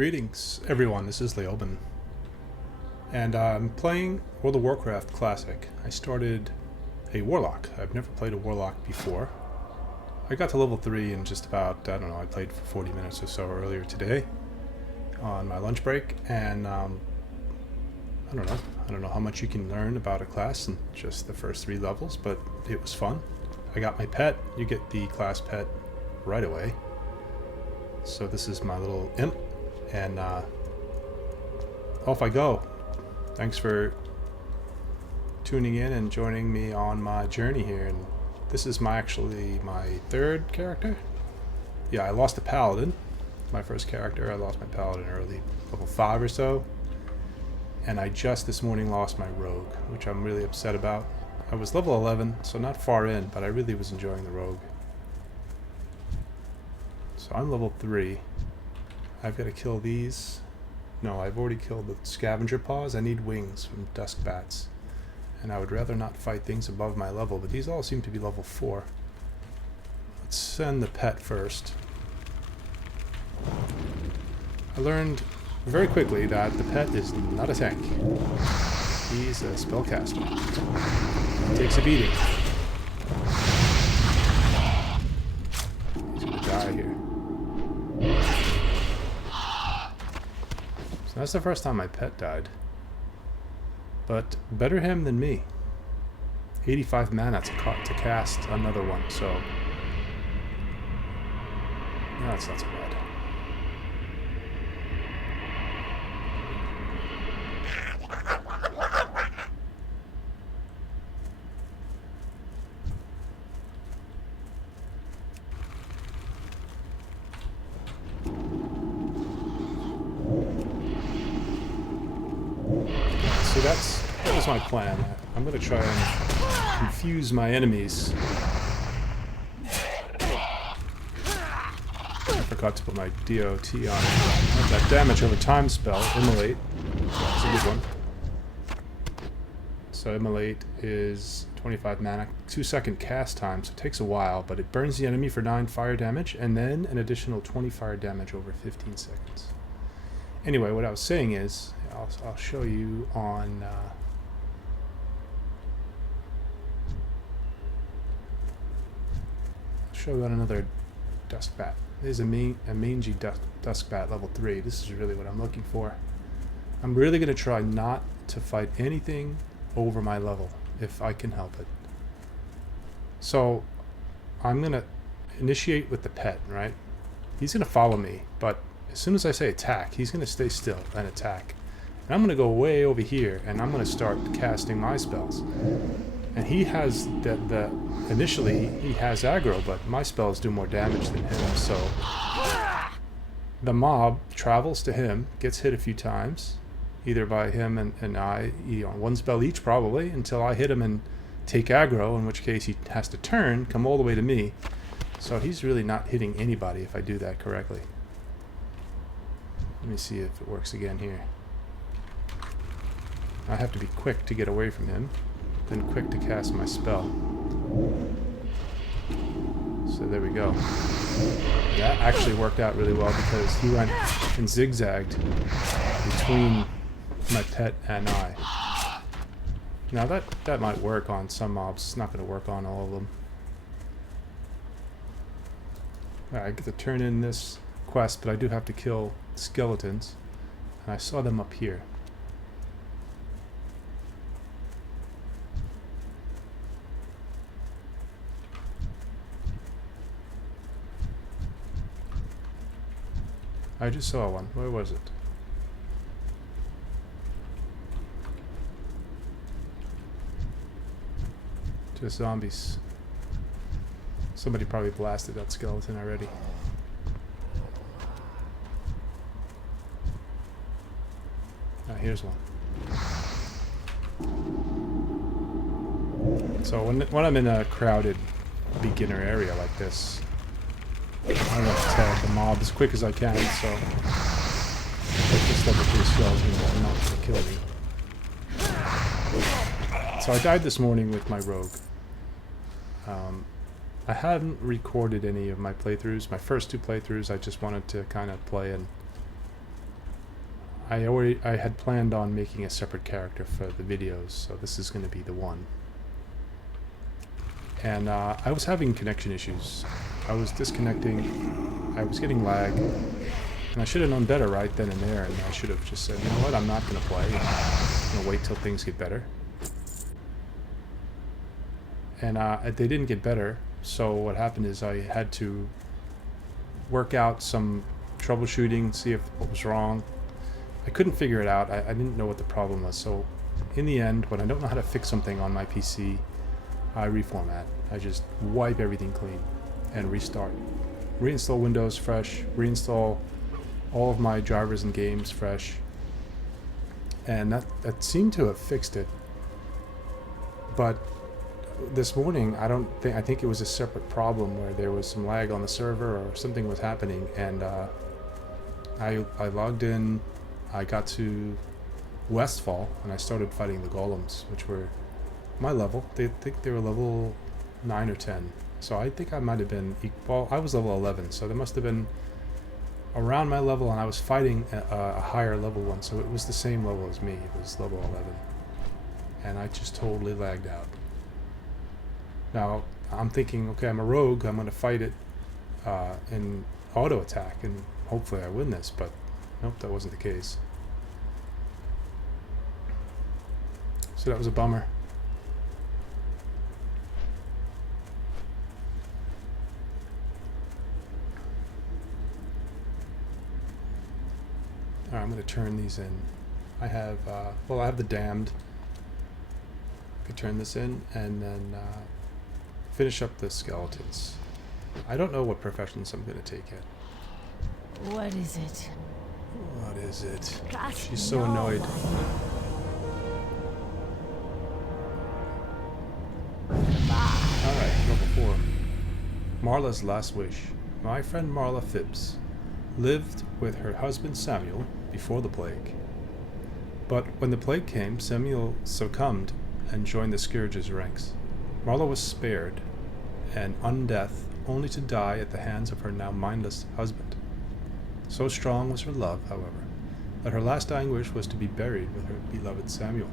Greetings, everyone. This is Leoben, and I'm playing World of Warcraft Classic. I started a Warlock. I've never played a Warlock before. I got to level 3 in just about, I don't know, I played for 40 minutes or so earlier today on my lunch break, and I don't know how much you can learn about a class in just the first 3 levels, but it was fun. I got my pet. You get the class pet right away. So this is my little imp. And off I go. Thanks for tuning in and joining me on my journey here. And this is actually my 3rd character. Yeah, I lost a paladin. My first character. I lost my paladin early, level 5 or so. And I just this morning lost my rogue, which I'm really upset about. I was level 11, so not far in, but I really was enjoying the rogue. So I'm level 3. I've got to kill these. No, I've already killed the scavenger paws. I need wings from dusk bats. And I would rather not fight things above my level, but these all seem to be level 4. Let's send the pet first. I learned very quickly that the pet is not a tank. He's a spellcaster. He takes a beating. He's gonna die here. So that's the first time my pet died. But better him than me. 85 mana to cast another one, so no, that's not so bad. See, that was my plan. I'm going to try and confuse my enemies. I forgot to put my DOT on. That damage over time spell, Immolate. That's a good one. So Immolate is 25 mana, 2-second cast time, so it takes a while, but it burns the enemy for 9 fire damage, and then an additional 20 fire damage over 15 seconds. Anyway, what I was saying is, I'll show you on I'll show you on another dusk bat. There's a mangy dusk bat level 3. This is really what I'm looking for. I'm really going to try not to fight anything over my level if I can help it. So I'm going to initiate with the pet, right? He's going to follow me, but as soon as I say attack, he's going to stay still and attack. And I'm going to go way over here, and I'm going to start casting my spells. And he has initially he has aggro, but my spells do more damage than him, so the mob travels to him, gets hit a few times, either by him and I, one spell each probably, until I hit him and take aggro, in which case he has to turn, come all the way to me. So he's really not hitting anybody if I do that correctly. Let me see if it works again here. I have to be quick to get away from him, then quick to cast my spell. So there we go. That actually worked out really well because he went and zigzagged between my pet and I. Now that might work on some mobs. It's not going to work on all of them. Alright, I get to turn in this quest, but I do have to kill skeletons, and I saw them up here. I just saw one. Where was it? Just zombies. Somebody probably blasted that skeleton already. Here's one. So when I'm in a crowded beginner area like this, I like to tell the mob as quick as I can, so if this level 3 skeleton is not going to kill me. So I died this morning with my rogue. I hadn't recorded any of my playthroughs. My first 2 playthroughs I just wanted to kind of play and I had planned on making a separate character for the videos, so this is going to be the one. And I was having connection issues. I was disconnecting, I was getting lag, and I should have known better right then and there, and I should have just said, you know what, I'm not going to play, I'm going to wait till things get better. And they didn't get better, so what happened is I had to work out some troubleshooting, see if what was wrong. I couldn't figure it out. I didn't know what the problem was, so in the end, when I don't know how to fix something on my PC, I reformat. I just wipe everything clean and restart. Reinstall Windows fresh, reinstall all of my drivers and games fresh, and that seemed to have fixed it. But this morning, I think it was a separate problem where there was some lag on the server or something was happening, and I logged in, I got to Westfall, and I started fighting the golems, which were my level. They think they were level 9 or 10. So I think I might have been well, I was level 11, so they must have been around my level, and I was fighting a higher level one, so it was the same level as me. It was level 11. And I just totally lagged out. Now, I'm thinking, okay, I'm a rogue, I'm going to fight it in auto attack, and hopefully I win this, but nope, that wasn't the case. So that was a bummer. Alright, I'm going to turn these in. I have, well, I have the damned. I could turn this in and then finish up the skeletons. I don't know what professions I'm going to take yet. What is it? What is it? Gosh, She's so no. annoyed. Alright, level 4. Marla's last wish. My friend Marla Phipps lived with her husband Samuel before the plague. But when the plague came, Samuel succumbed and joined the Scourge's ranks. Marla was spared and undeath, only to die at the hands of her now mindless husband. So strong was her love, however, that her last dying wish was to be buried with her beloved Samuel.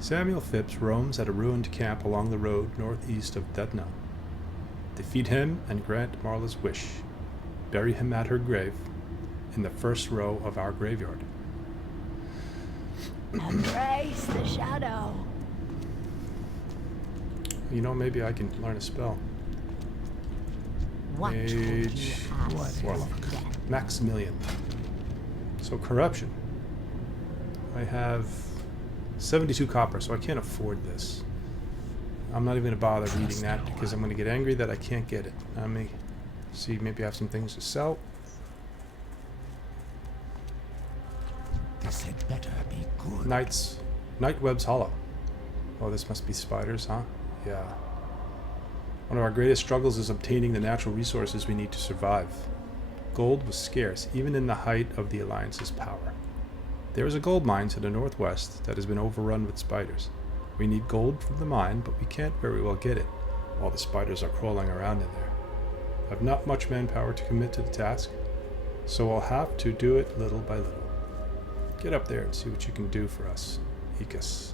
Samuel Phipps roams at a ruined camp along the road northeast of Dedno. Defeat him and grant Marla's wish. Bury him at her grave in the first row of our graveyard. Embrace the shadow. You know, maybe I can learn a spell. What would Mage you ask Warlock. instead? Maximilian. So corruption. I have 72 copper, so I can't afford this. I'm not even going to bother reading that because I'm going to get angry that I can't get it. Let me see, maybe I have some things to sell. This had better be good. Night Web's Hollow. Oh, this must be spiders, huh? Yeah. One of our greatest struggles is obtaining the natural resources we need to survive. Gold was scarce, even in the height of the Alliance's power. There is a gold mine to the northwest that has been overrun with spiders. We need gold from the mine, but we can't very well get it, while the spiders are crawling around in there. I've not much manpower to commit to the task, so I'll have to do it little by little. Get up there and see what you can do for us, Ecus.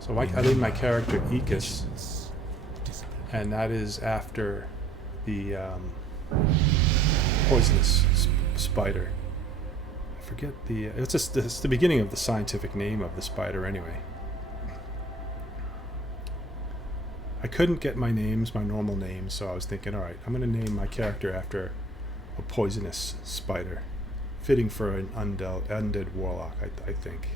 So I named my character Ecus, and that is after the poisonous spider. I forget the... it's the beginning of the scientific name of the spider anyway. I couldn't get my normal names, so I was thinking, alright, I'm going to name my character after a poisonous spider. Fitting for an undead warlock, I think.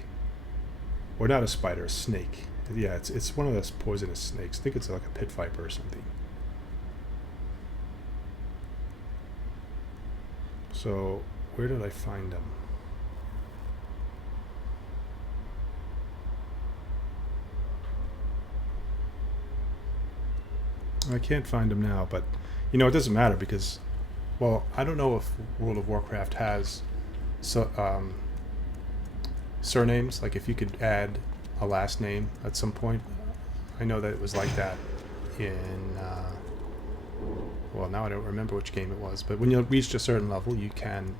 Or not a spider, a snake. Yeah, it's one of those poisonous snakes. I think it's like a pit viper or something. So, where did I find them? I can't find them now, but you know, it doesn't matter because, well, I don't know if World of Warcraft has surnames, like if you could add a last name at some point. I know that it was like that in well, now I don't remember which game it was, but when you reach a certain level you can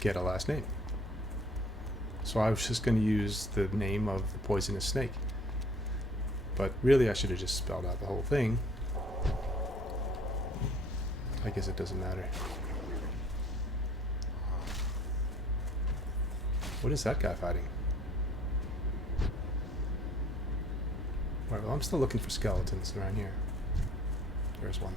get a last name. So I was just going to use the name of the poisonous snake. But really I should have just spelled out the whole thing. I guess it doesn't matter. What is that guy fighting? Alright, well I'm still looking for skeletons around here. There's one.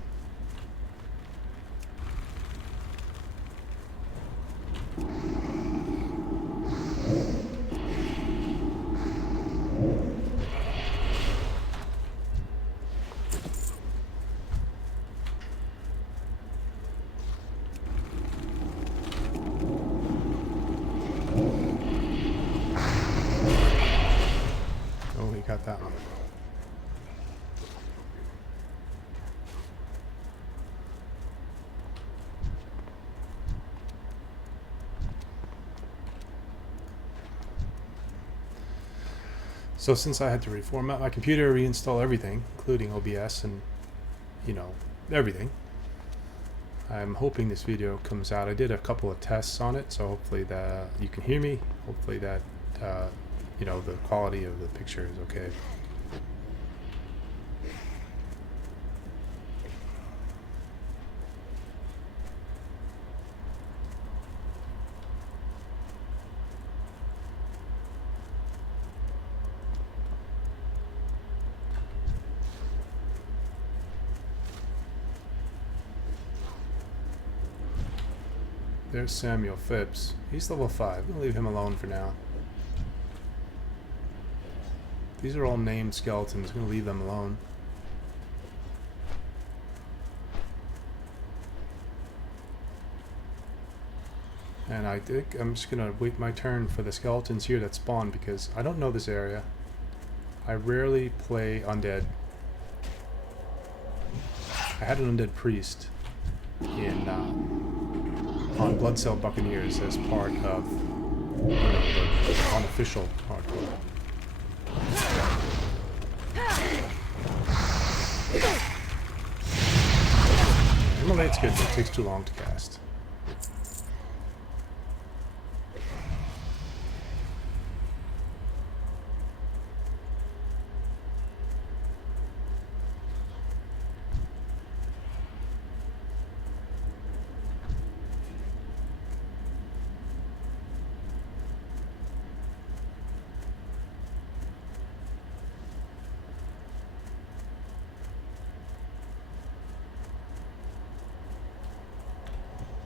Oh, he got that one. So since I had to reformat my computer, reinstall everything, including OBS and, you know, everything, I'm hoping this video comes out. I did a couple of tests on it, so hopefully that you can hear me. Hopefully that, you know, the quality of the picture is okay. There's Samuel Phipps. He's level 5. We'll leave him alone for now. These are all named skeletons. I'm going to leave them alone. And I think I'm just going to wait my turn for the skeletons here that spawn because I don't know this area. I rarely play undead. I had an undead priest in on Blood Cell Buccaneers as part of, you know, the unofficial hardcore. Immolate's good, but it takes too long to cast.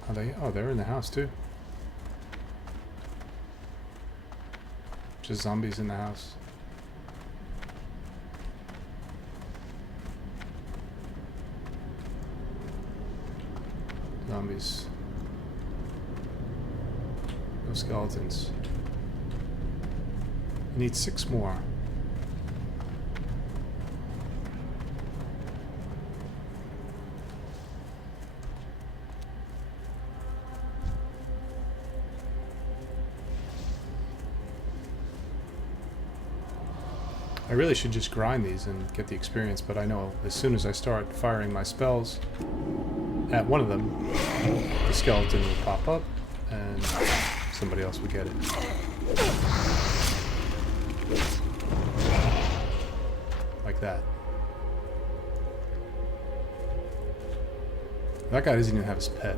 Are they? Oh, they're in the house too. Just zombies in the house. Zombies. No skeletons. I need 6 more. I really should just grind these and get the experience, but I know as soon as I start firing my spells at one of them, the skeleton will pop up and somebody else will get it. Like that. That guy doesn't even have his pet.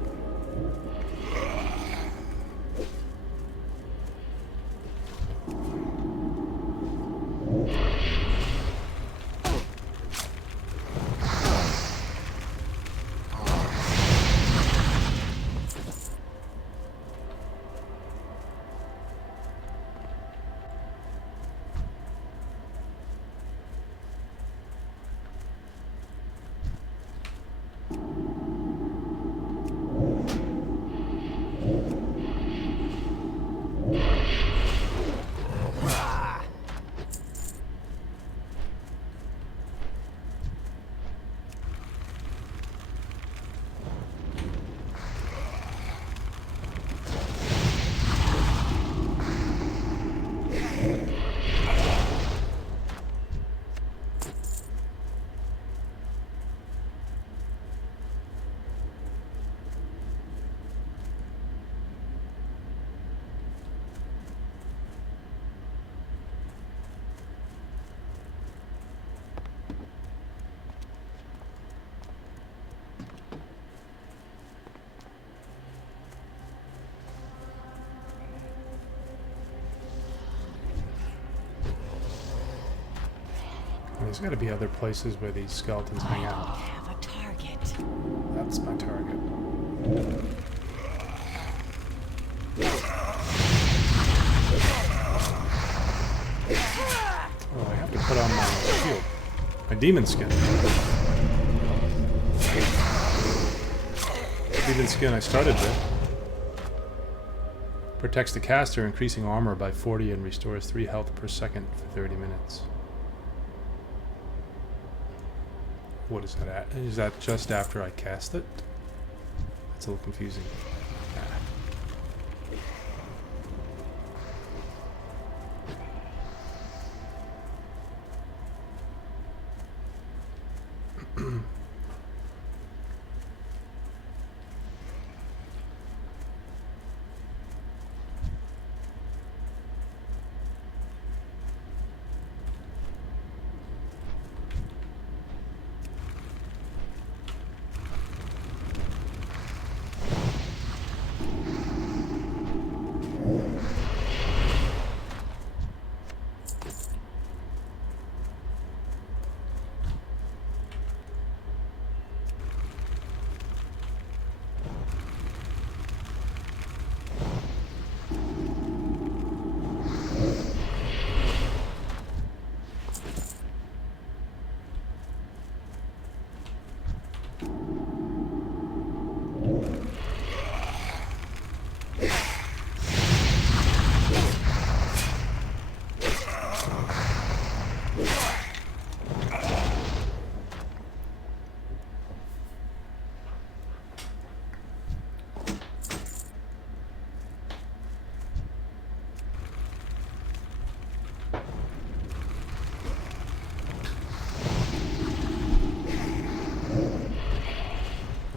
There's got to be other places where these skeletons hang I out. have a target. That's my target. Oh, I have to put on my shield. My demon skin. Demon skin I started with. Protects the caster, increasing armor by 40 and restores 3 health per second for 30 minutes. What is that at? Is that just after I cast it? That's a little confusing.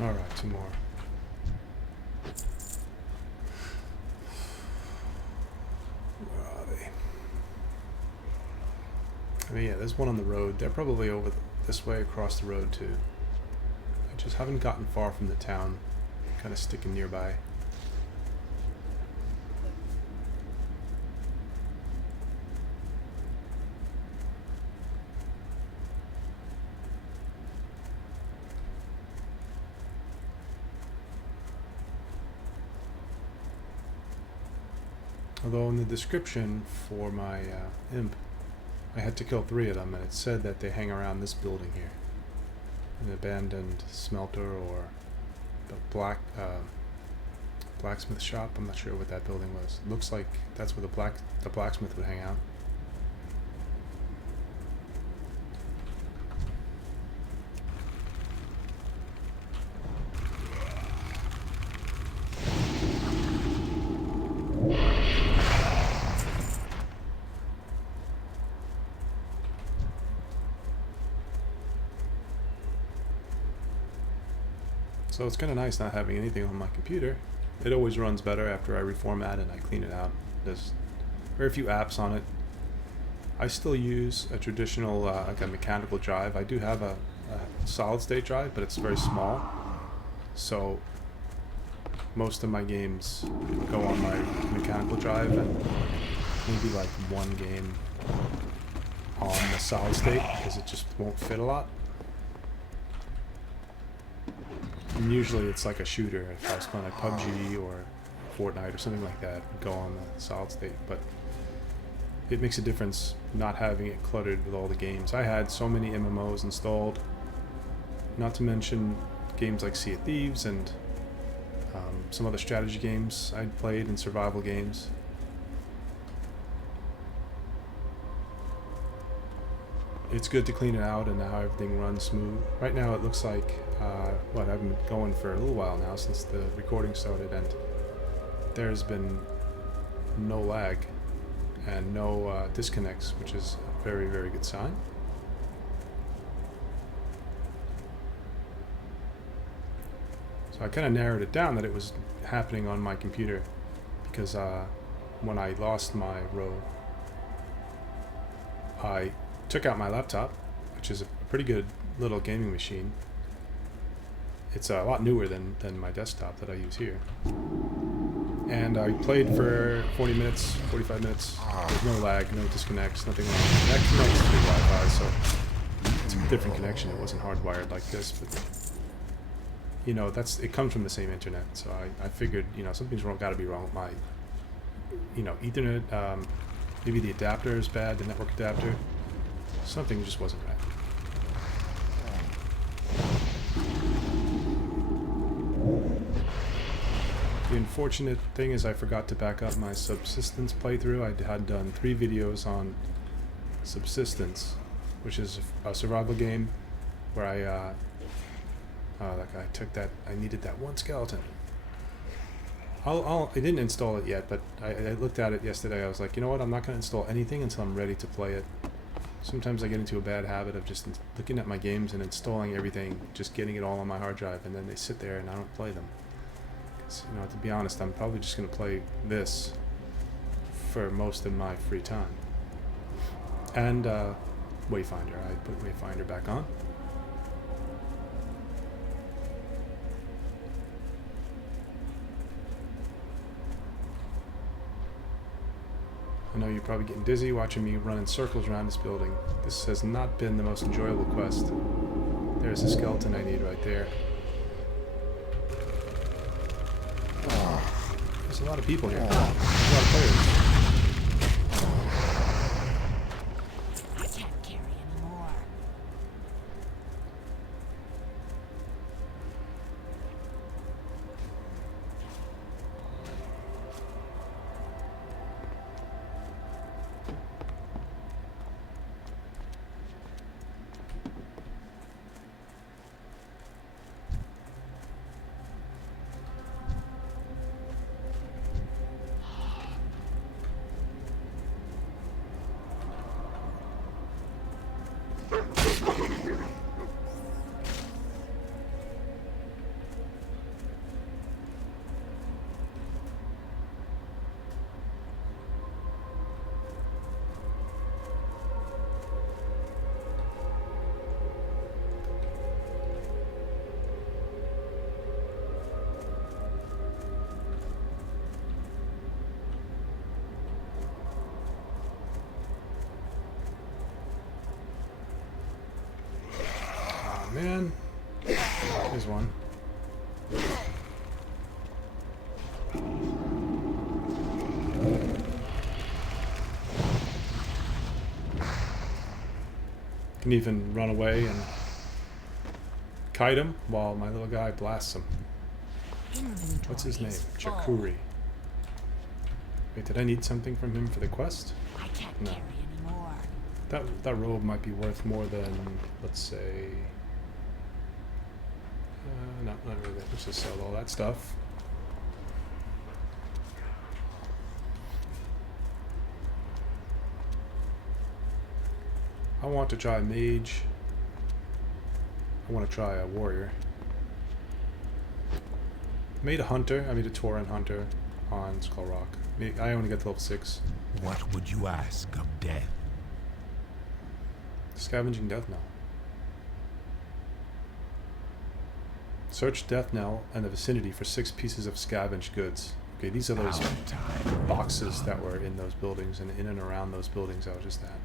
Alright, 2 more. Where are they? I mean, yeah, there's one on the road. They're probably over this way across the road, too. I just haven't gotten far from the town. Kind of sticking nearby. Although in the description for my imp, I had to kill 3 of them, and it said that they hang around this building here. An abandoned smelter or the blacksmith shop. I'm not sure what that building was. Looks like that's where the blacksmith would hang out. So it's kind of nice not having anything on my computer. It always runs better after I reformat and I clean it out. There's very few apps on it. I still use a traditional, like a mechanical drive. I do have a solid state drive, but it's very small. So most of my games go on my mechanical drive, and maybe like 1 game on the solid state because it just won't fit a lot. And usually it's like a shooter. If I was playing like PUBG or Fortnite or something like that, it'd go on the solid state. But it makes a difference not having it cluttered with all the games. I had so many MMOs installed, not to mention games like Sea of Thieves and some other strategy games I'd played and survival games. It's good to clean it out, and now everything runs smooth. Right now it looks like I've been going for a little while now since the recording started, and there's been no lag and no disconnects, which is a very, very good sign. So I kind of narrowed it down that it was happening on my computer because when I lost my row, I took out my laptop, which is a pretty good little gaming machine. It's a lot newer than my desktop that I use here. And I played for 40 minutes, 45 minutes. There's no lag, no disconnects, nothing wrong. That connects to Wi-Fi, so It's a different connection. It wasn't hardwired like this, but you know, it comes from the same internet. So I figured, you know, something's wrong. Got to be wrong with my, you know, Ethernet. Maybe the adapter is bad, the network adapter. Something just wasn't right. The unfortunate thing is I forgot to back up my subsistence playthrough. I had done 3 videos on subsistence, which is a survival game where I needed that one skeleton. I didn't install it yet, but I looked at it yesterday. I was like, you know what, I'm not going to install anything until I'm ready to play it. Sometimes I get into a bad habit of just looking at my games and installing everything, just getting it all on my hard drive, and then they sit there and I don't play them. So, you know, to be honest, I'm probably just going to play this for most of my free time. And Wayfinder. I put Wayfinder back on. I know you're probably getting dizzy watching me run in circles around this building. This has not been the most enjoyable quest. There's a skeleton I need right there. There's a lot of people here. There's a lot of players. I can't carry anymore. Man, there's one. Can even run away and kite him while my little guy blasts him. What's his name? Chakuri. Wait, did I need something from him for the quest? I can't No. carry anymore. That robe might be worth more than, let's say... no, not really. Let's just sell all that stuff. I want to try a mage. I want to try a warrior. Made a hunter. I made a Tauren hunter on Skull Rock. I only got to level 6. What would you ask of death? Scavenging Death Knell. Search Death Knell and the vicinity for 6 pieces of scavenged goods. Okay, these are those boxes that were in those buildings and in and around those buildings I was just at.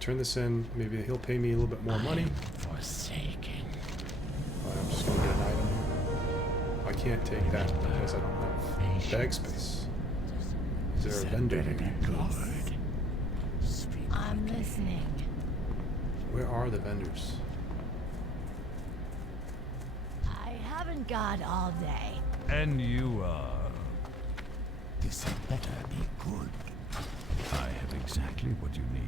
Turn this in. Maybe he'll pay me a little bit more money. Forsaken. But I'm just going to get an item. I can't take that because I don't have bag space. Is there a vendor here? I'm listening. Where are the vendors? I haven't got all day. And you are. This had better be good. I have exactly what you need.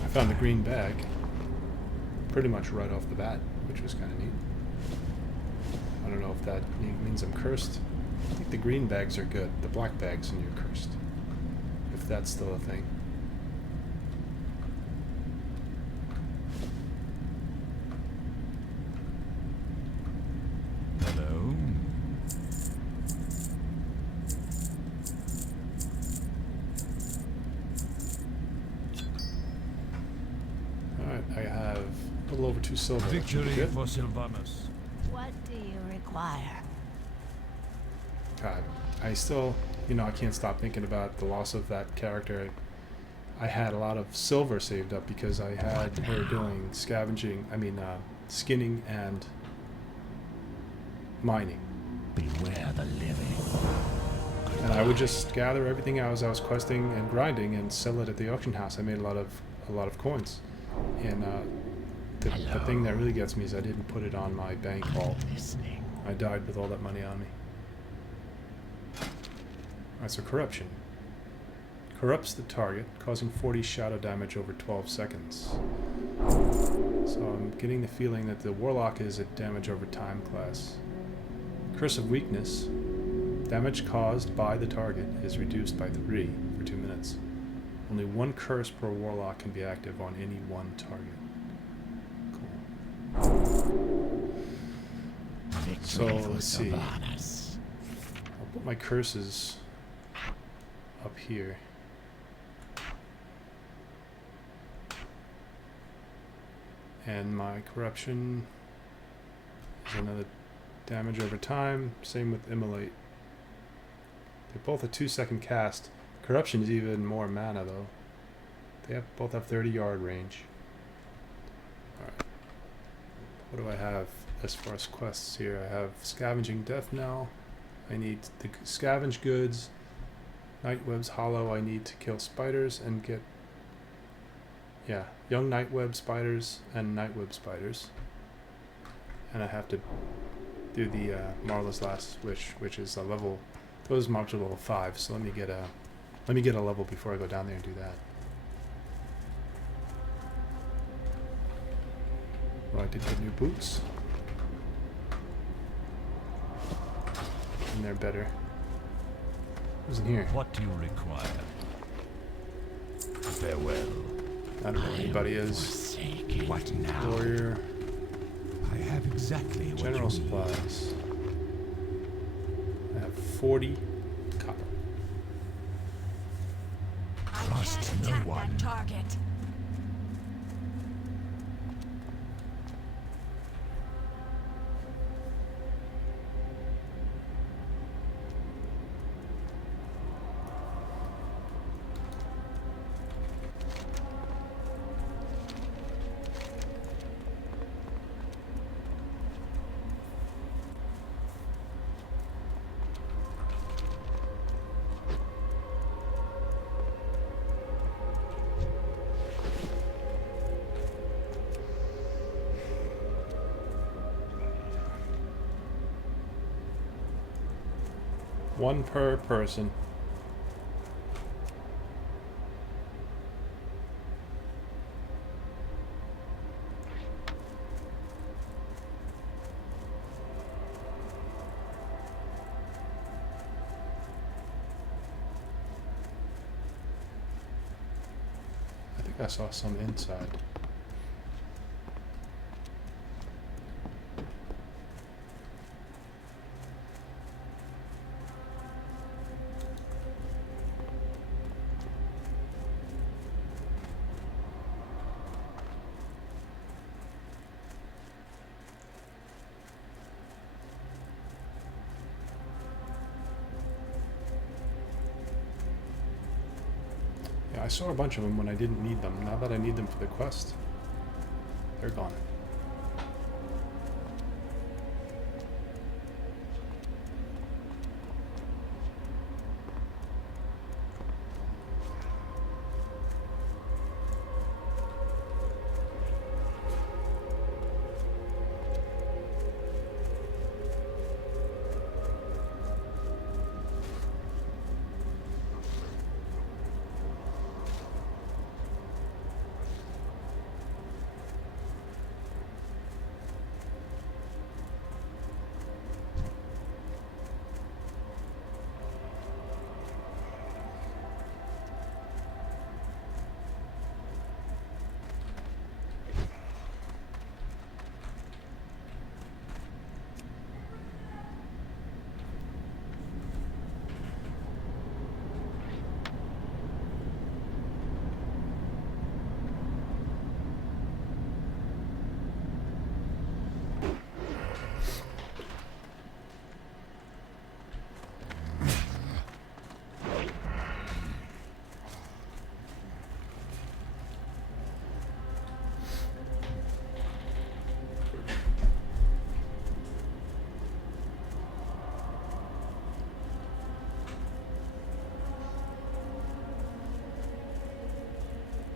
I found the green bag pretty much right off the bat, which was kind of neat. I don't know if that means I'm cursed. I think the green bags are good. The black bags and you're cursed. If that's still a thing. Hello? over 2 silver. That should be Victory good. for Sylvanus. What do you require? God, I still, you know, I can't stop thinking about the loss of that character. I had a lot of silver saved up because I had her doing scavenging, skinning and mining. Beware the living. And I would just gather everything as I was questing and grinding and sell it at the auction house. I made a lot of coins. And the thing that really gets me is I didn't put it on my bank vault. Listening. I died with all that money on me. Alright, so corruption. Corrupts the target, causing 40 shadow damage over 12 seconds. So I'm getting the feeling that the Warlock is a damage over time class. Curse of Weakness. Damage caused by the target is reduced by 3 for 2 minutes. Only 1 curse per Warlock can be active on any one target. Cool. So let's see. I'll put my curses up here. And my corruption is another damage over time. Same with immolate. They're both a 2-second cast. Corruption is even more mana though. They both have 30-yard range. Alright. What do I have as far as quests here? I have Scavenging Death Knell. I need the Scavenge Goods. Nightweb's Hollow. I need to kill spiders and get... Yeah, young nightweb spiders and nightweb spiders. And I have to do the Marla's Last Wish, which is a level... Those mobs are level 5, so let me get a level before I go down there and do that. Well, I did get new boots. And they're better. Who's in here? What do you require? Farewell. I don't know who anybody is. What now? Warrior. I have exactly what General you need. supplies. I have 40 copper. I Trust can't no attack one. that target. One per person. I think I saw some inside. Yeah, I saw a bunch of them when I didn't need them. Now that I need them for the quest, they're gone.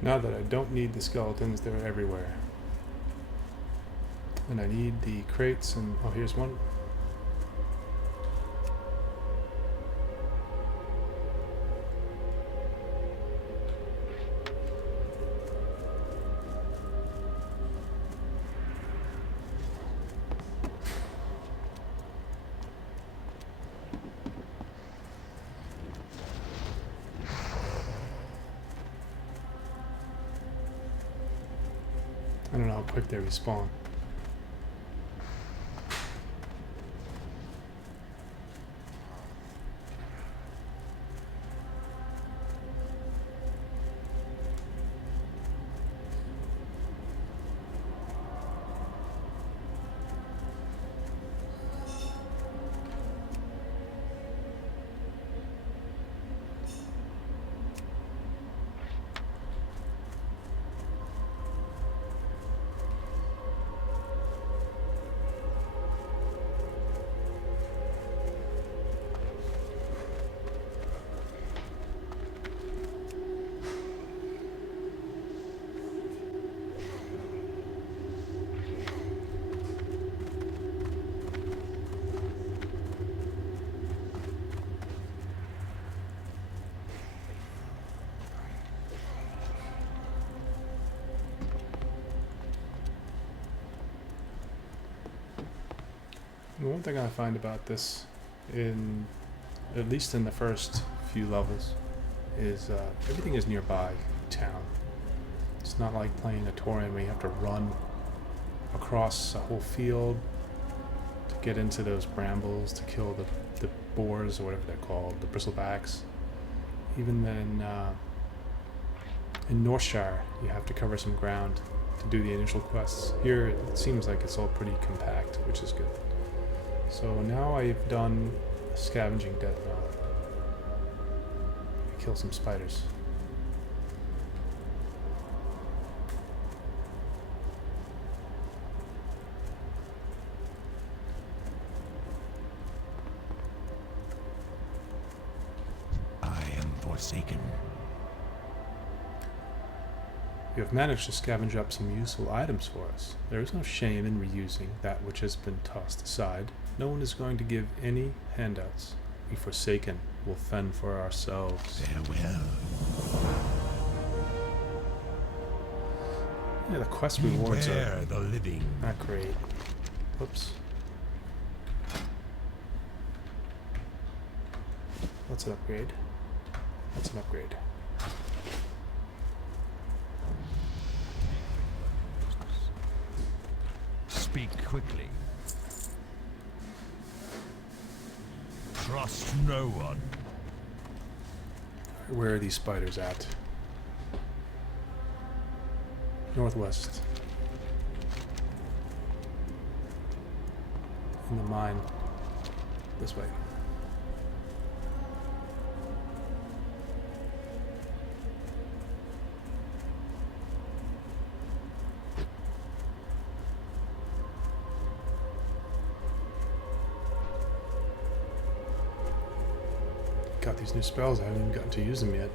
Now that I don't need the skeletons, they're everywhere. And I need the crates, and oh, here's one. I don't know how quick they respawn. The one thing I find about this, at least in the first few levels, is everything is nearby town. It's not like playing a Taurian where you have to run across a whole field to get into those brambles to kill the boars or whatever they're called, the bristlebacks. Even then, in Northshire, you have to cover some ground to do the initial quests. Here, it seems like it's all pretty compact, which is good. So now I've done scavenging death now. Kill some spiders. I am forsaken. You have managed to scavenge up some useful items for us. There is no shame in reusing that which has been tossed aside. No one is going to give any handouts. We Forsaken will fend for ourselves. Farewell. Yeah, the quest rewards Beware are the living. not great. Whoops. That's an upgrade. That's an upgrade. Speak quickly. Trust no one. Where are these spiders at? Northwest. In the mine. This way. Got these new spells, I haven't even gotten to use them yet.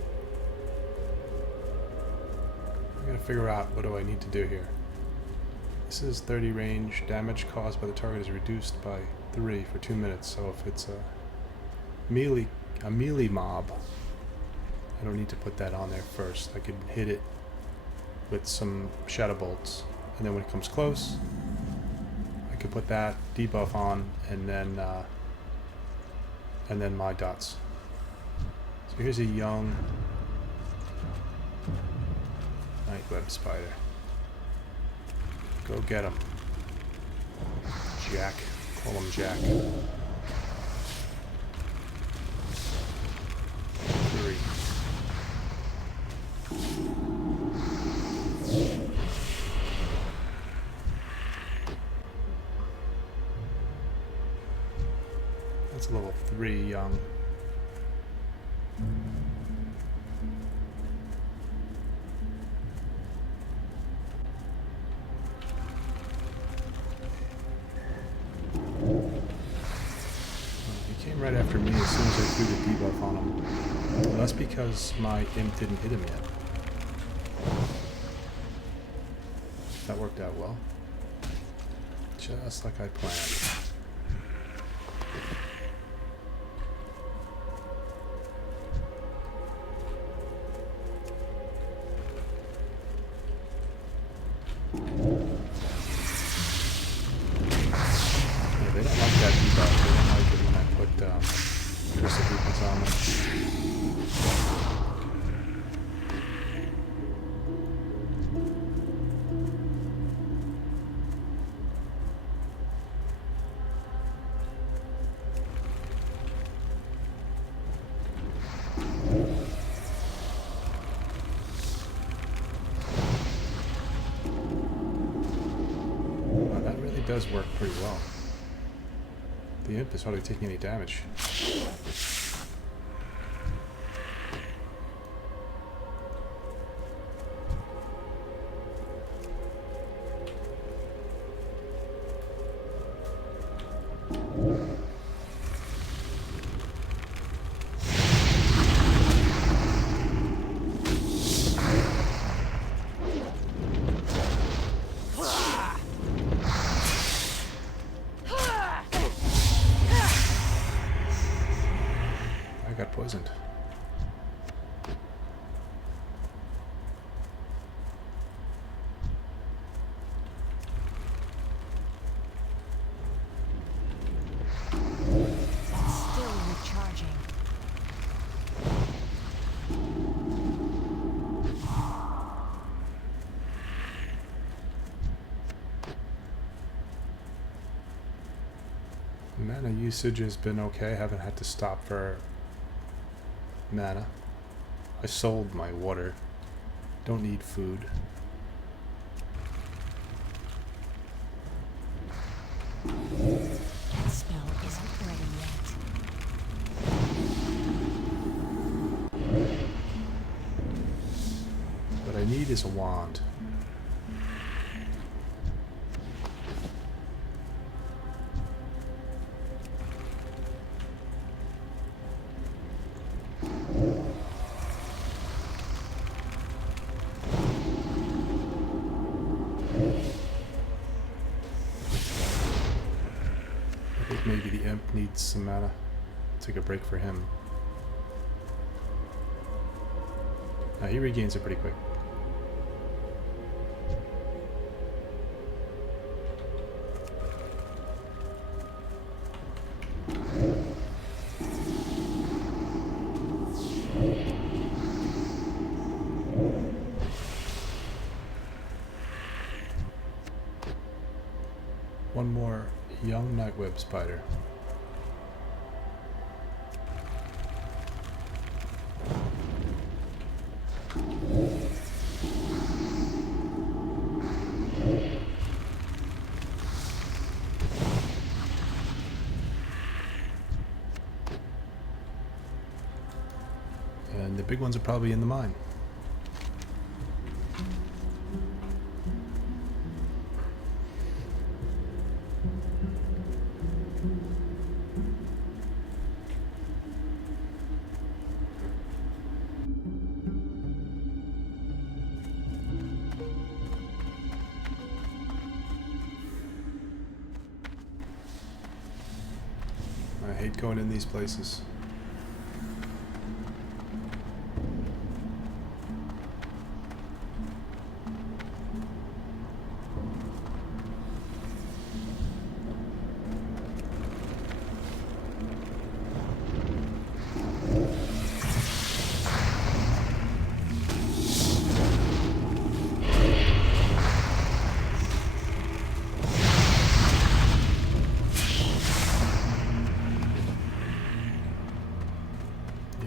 I gotta figure out what do I need to do here. This is 30 range. Damage caused by the target is reduced by 3 for 2 minutes. So if it's a melee mob, I don't need to put that on there first. I could hit it with some shadow bolts, and then when it comes close, I could put that debuff on, and then my dots. So here's a young night web spider. Go get him. Jack. Call him Jack. 3. That's a level 3 young. Right after me as soon as I threw the debuff on him. Well, that's because my imp didn't hit him yet. That worked out well. Just like I planned. Yeah, they don't like that debuff. They don't like it when I put curse of weakness on them. Wow, that really does work pretty well. The imp is hardly taking any damage. I got poisoned. Still recharging. Mana usage has been okay. I haven't had to stop for mana. I sold my water. Don't need food. That spell isn't ready yet. What I need is a wand. I think maybe the imp needs some mana. Take a break for him. He regains it pretty quick. One more young nightweb spider. And the big ones are probably in the mine. I hate going in these places.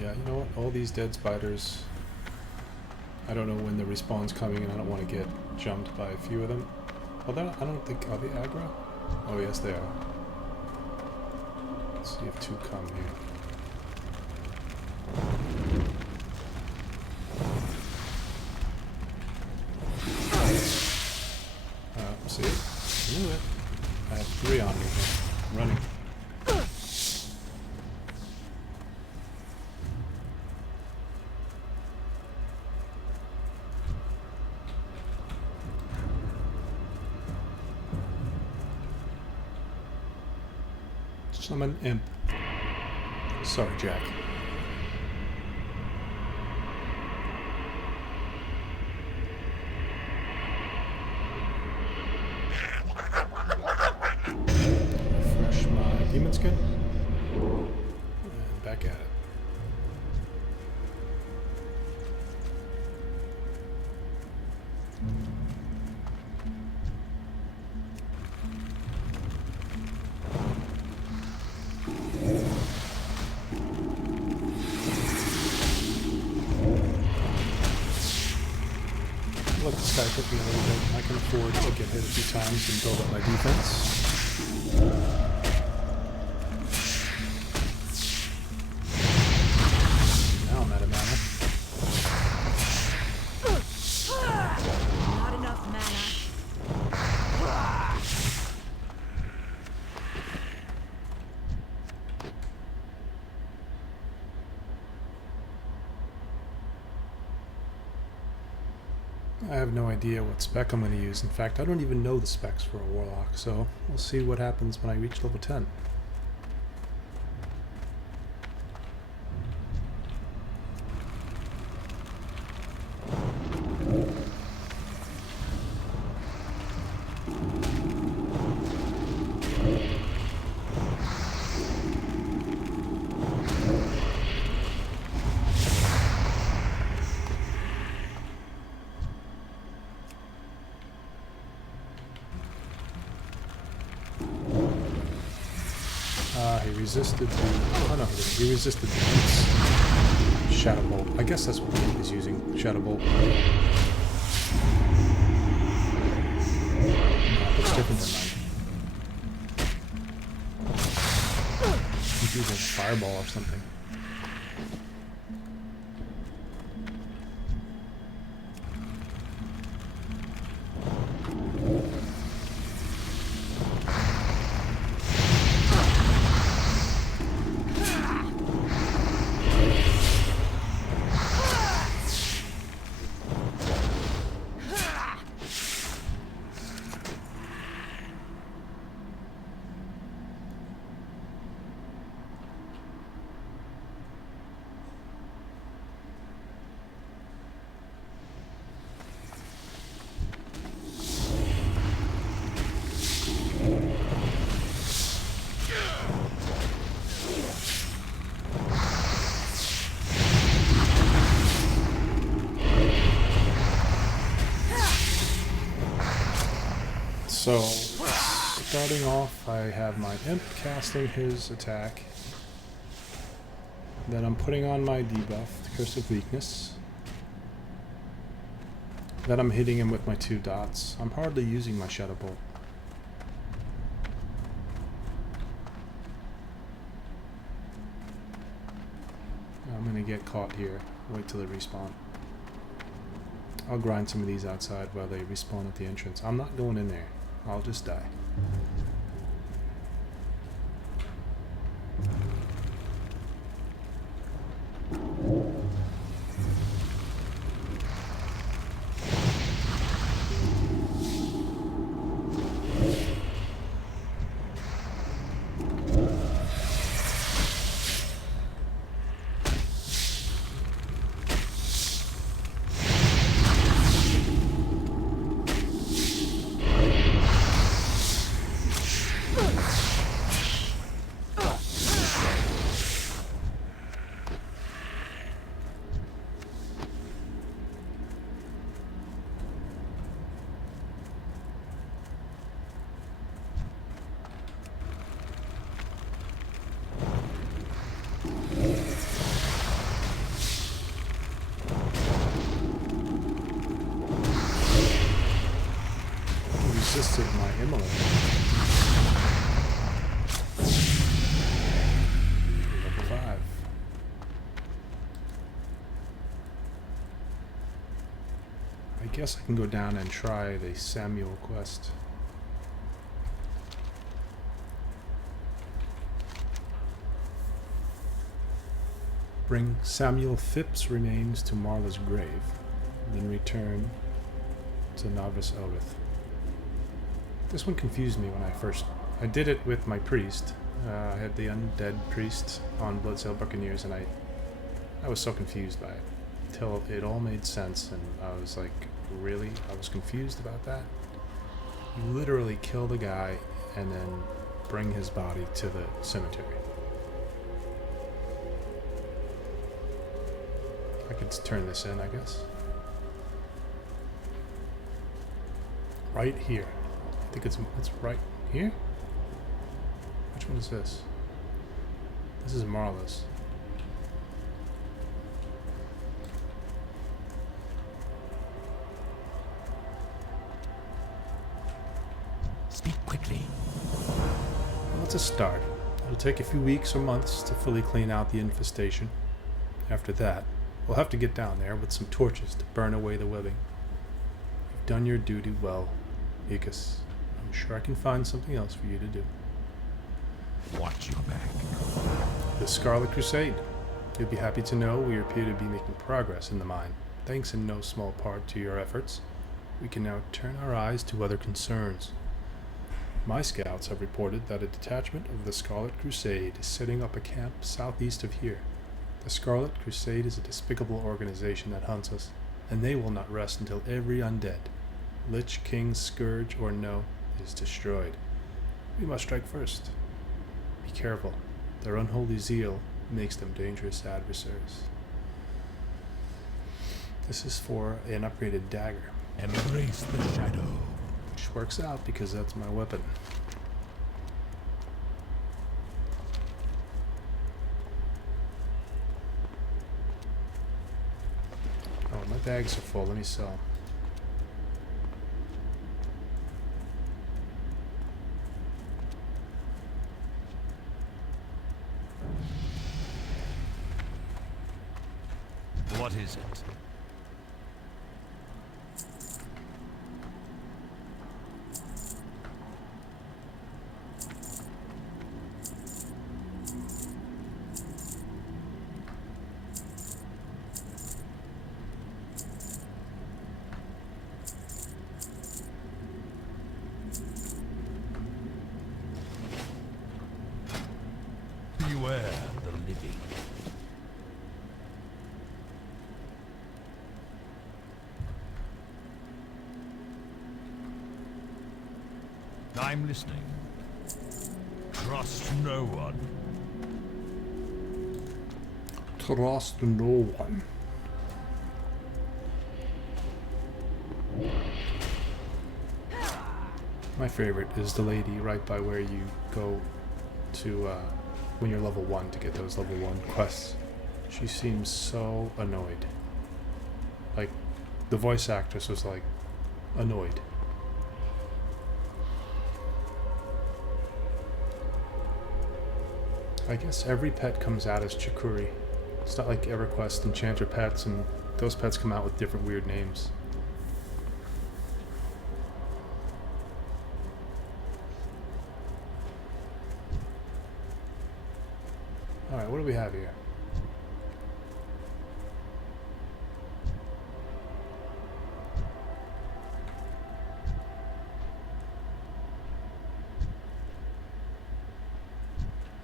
Yeah, you know what? All these dead spiders, I don't know when the respawn's coming and I don't want to get jumped by a few of them. Although I don't think, are they aggro? Oh yes they are. Let's see if two come here. See? I knew it. I have three on me here. Running. Summon imp. Sorry, Jack. Refresh my demon skin. And back at it. Let this guy hit me a little bit. I can afford to get hit a few times and build up my defense. Now I'm out of mana. Not enough mana. I have no idea what spec I'm going to use. In fact, I don't even know the specs for a Warlock, so we'll see what happens when I reach level 10. He resisted the... Oh, no, he resisted the Imps. Shadow Bolt. I guess that's what he was using. Shadow Bolt. No, looks different than mine. He's using Fireball or something. So, starting off, I have my Imp casting his attack. Then I'm putting on my debuff, the Curse of Weakness. Then I'm hitting him with my 2 dots. I'm hardly using my Shadow Bolt. I'm gonna get caught here. Wait till they respawn. I'll grind some of these outside while they respawn at the entrance. I'm not going in there. I'll just die. Resisted my Emily. Level 5. I guess I can go down and try the Samuel quest. Bring Samuel Phipps' remains to Marla's grave, then return to Novice Elrith. This one confused me when I did it with my priest, I had the Undead Priest on Bloodsail Buccaneers, and I was so confused by it. Till it all made sense, and I was like, really? I was confused about that? You literally kill the guy, and then bring his body to the cemetery. I could turn this in, I guess. Right here. I think it's right here? Which one is this? This is Marla's. Speak quickly. Well, it's a start. It'll take a few weeks or months to fully clean out the infestation. After that, we'll have to get down there with some torches to burn away the webbing. You've done your duty well, Ikas. I'm sure I can find something else for you to do. Watch your back. The Scarlet Crusade. You'll be happy to know we appear to be making progress in the mine. Thanks in no small part to your efforts, we can now turn our eyes to other concerns. My scouts have reported that a detachment of the Scarlet Crusade is setting up a camp southeast of here. The Scarlet Crusade is a despicable organization that hunts us, and they will not rest until every undead, Lich King, Scourge, or no, is destroyed. We must strike first. Be careful. Their unholy zeal makes them dangerous adversaries. This is for an upgraded dagger, Embrace the shadow. which works out because that's my weapon. Oh, my bags are full. Let me sell. What is it? Beware the living. I'm listening. Trust no one. Trust no one. My favorite is the lady right by where you go to when you're level 1 to get those level 1 quests. She seems so annoyed. Like, the voice actress was like, annoyed. I guess every pet comes out as Chikuri. It's not like EverQuest Enchanter pets, and those pets come out with different weird names. Alright, what do we have here?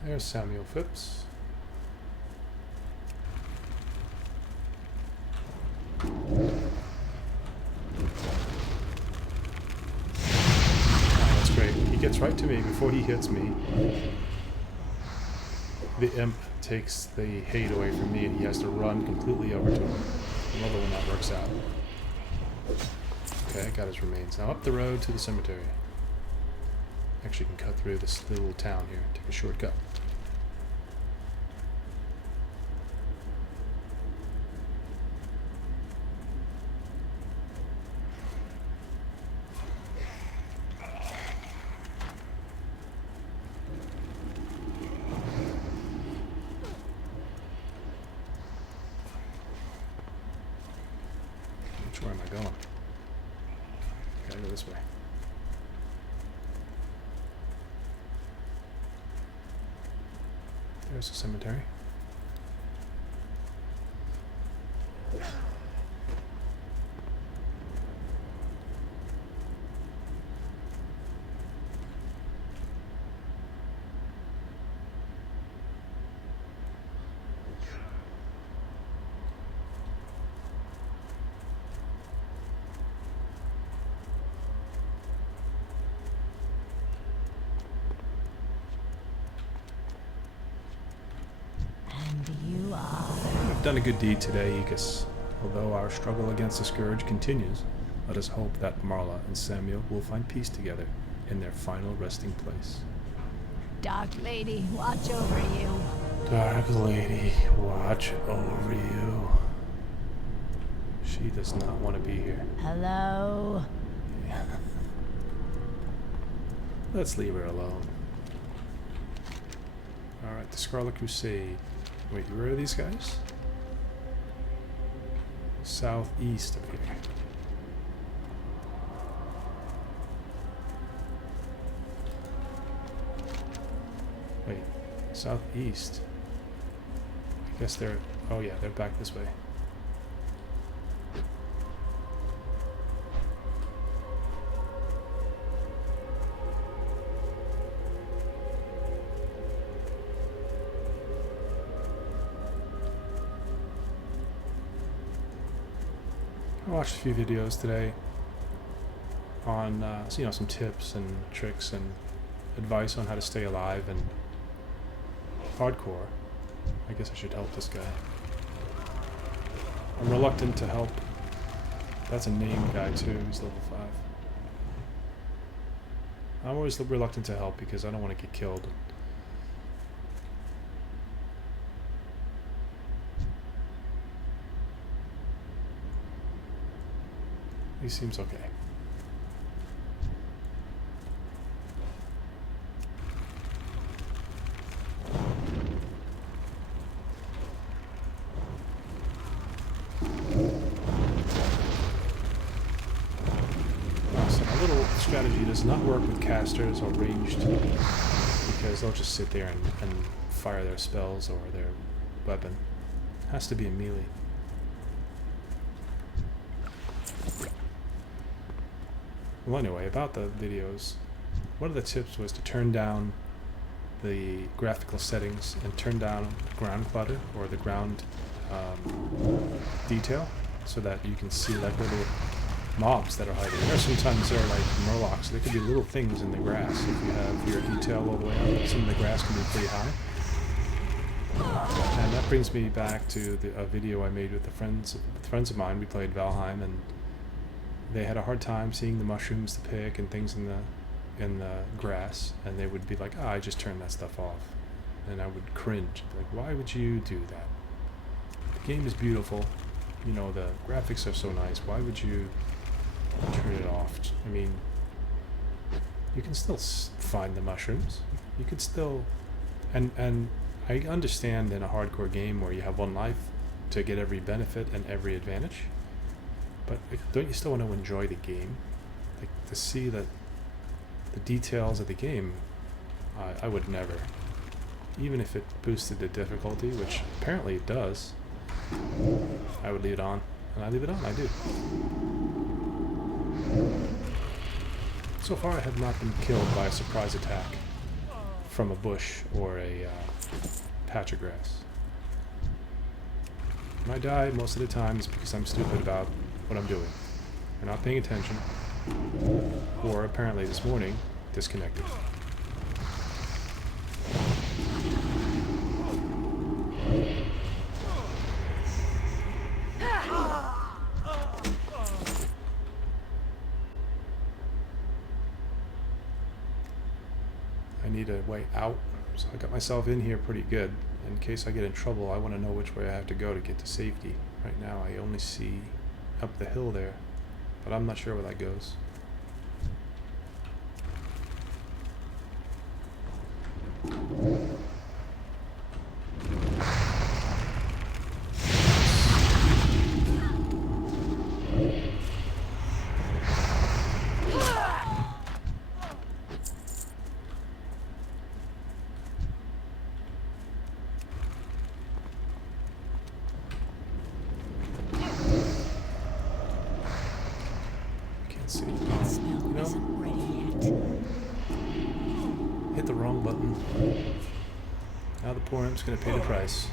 There's Samuel Phipps. That's great. He gets right to me before he hits me. The imp takes the hate away from me and he has to run completely over to him. I love it when that works out. Okay, got his remains. Now up the road to the cemetery. Actually can cut through this little town here. Take a shortcut. Where am I going? Gotta go this way. There's the cemetery. done a good deed today, Aegis. Although our struggle against the Scourge continues, let us hope that Marla and Samuel will find peace together in their final resting place. Dark Lady, watch over you. Dark Lady, watch over you. She does not want to be here. Hello? Let's leave her alone. Alright, the Scarlet Crusade. Wait, where are these guys? Southeast of here. Wait, southeast. I guess they're... oh yeah, they're back this way. I watched a few videos today on, you know, some tips and tricks and advice on how to stay alive and hardcore. I guess I should help this guy. I'm reluctant to help. That's a named guy too, he's level 5. I'm always reluctant to help because I don't want to get killed. He seems okay. So my little strategy does not work with casters or ranged because they'll just sit there and fire their spells or their weapon. It has to be a melee. Well, anyway, about the videos, one of the tips was to turn down the graphical settings and turn down ground clutter or the ground detail so that you can see like little mobs that are hiding. There sometimes they're like murlocs. They could be little things in the grass. If you have your detail all the way up, some of the grass can be pretty high. And that brings me back to a video I made with friends of mine. We played Valheim, and they had a hard time seeing the mushrooms to pick and things in the grass, and they would be like, I just turned that stuff off. And I would cringe. Like, why would you do that? The game is beautiful. You know, the graphics are so nice. Why would you turn it off? I mean, you can still find the mushrooms. You could still... And I understand in a hardcore game where you have one life to get every benefit and every advantage. But don't you still want to enjoy the game? Like, to see the details of the game, I would never. Even if it boosted the difficulty, which apparently it does, I would leave it on. And I leave it on, I do. So far I have not been killed by a surprise attack from a bush or a patch of grass. When I die, most of the time it's because I'm stupid about what I'm doing. Or not paying attention. Or apparently this morning, disconnected. I need a way out, so I got myself in here pretty good. In case I get in trouble, I want to know which way I have to go to get to safety. Right now I only see up the hill there, but I'm not sure where that goes. See. You know, hit the wrong button. Now the poor imp's gonna pay the price.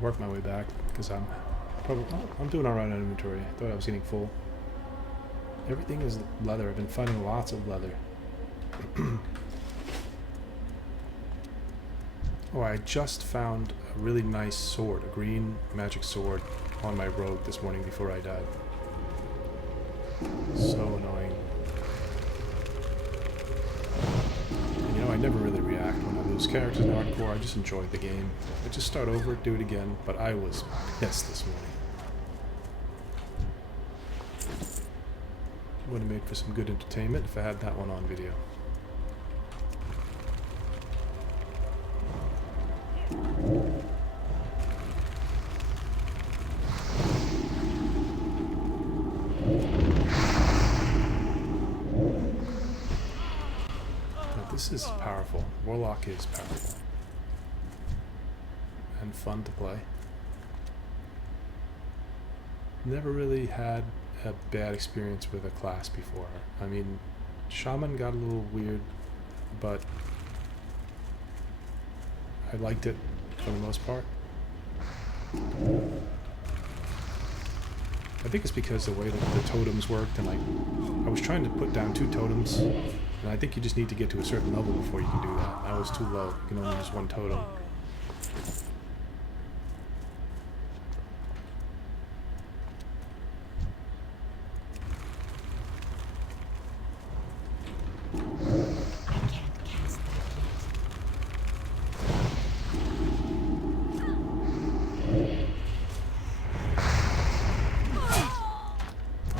work my way back because I'm doing all right on inventory. I thought I was getting full. Everything is leather. I've been finding lots of leather. Oh, I just found a really nice sword, a green magic sword, on my rogue this morning before I died. So annoying. And you know, I never really react when I lose characters in hardcore. I just enjoy the game. I just start over, do it again, but I was pissed this morning. Would have made for some good entertainment if I had that one on video. Now, this is powerful. Warlock is powerful. And fun to play. Never really had a bad experience with a class before. I mean, Shaman got a little weird, but I liked it for the most part. I think it's because the way that the totems worked, and like, I was trying to put down 2 totems, and I think you just need to get to a certain level before you can do that. I was too low. You can only use 1 totem.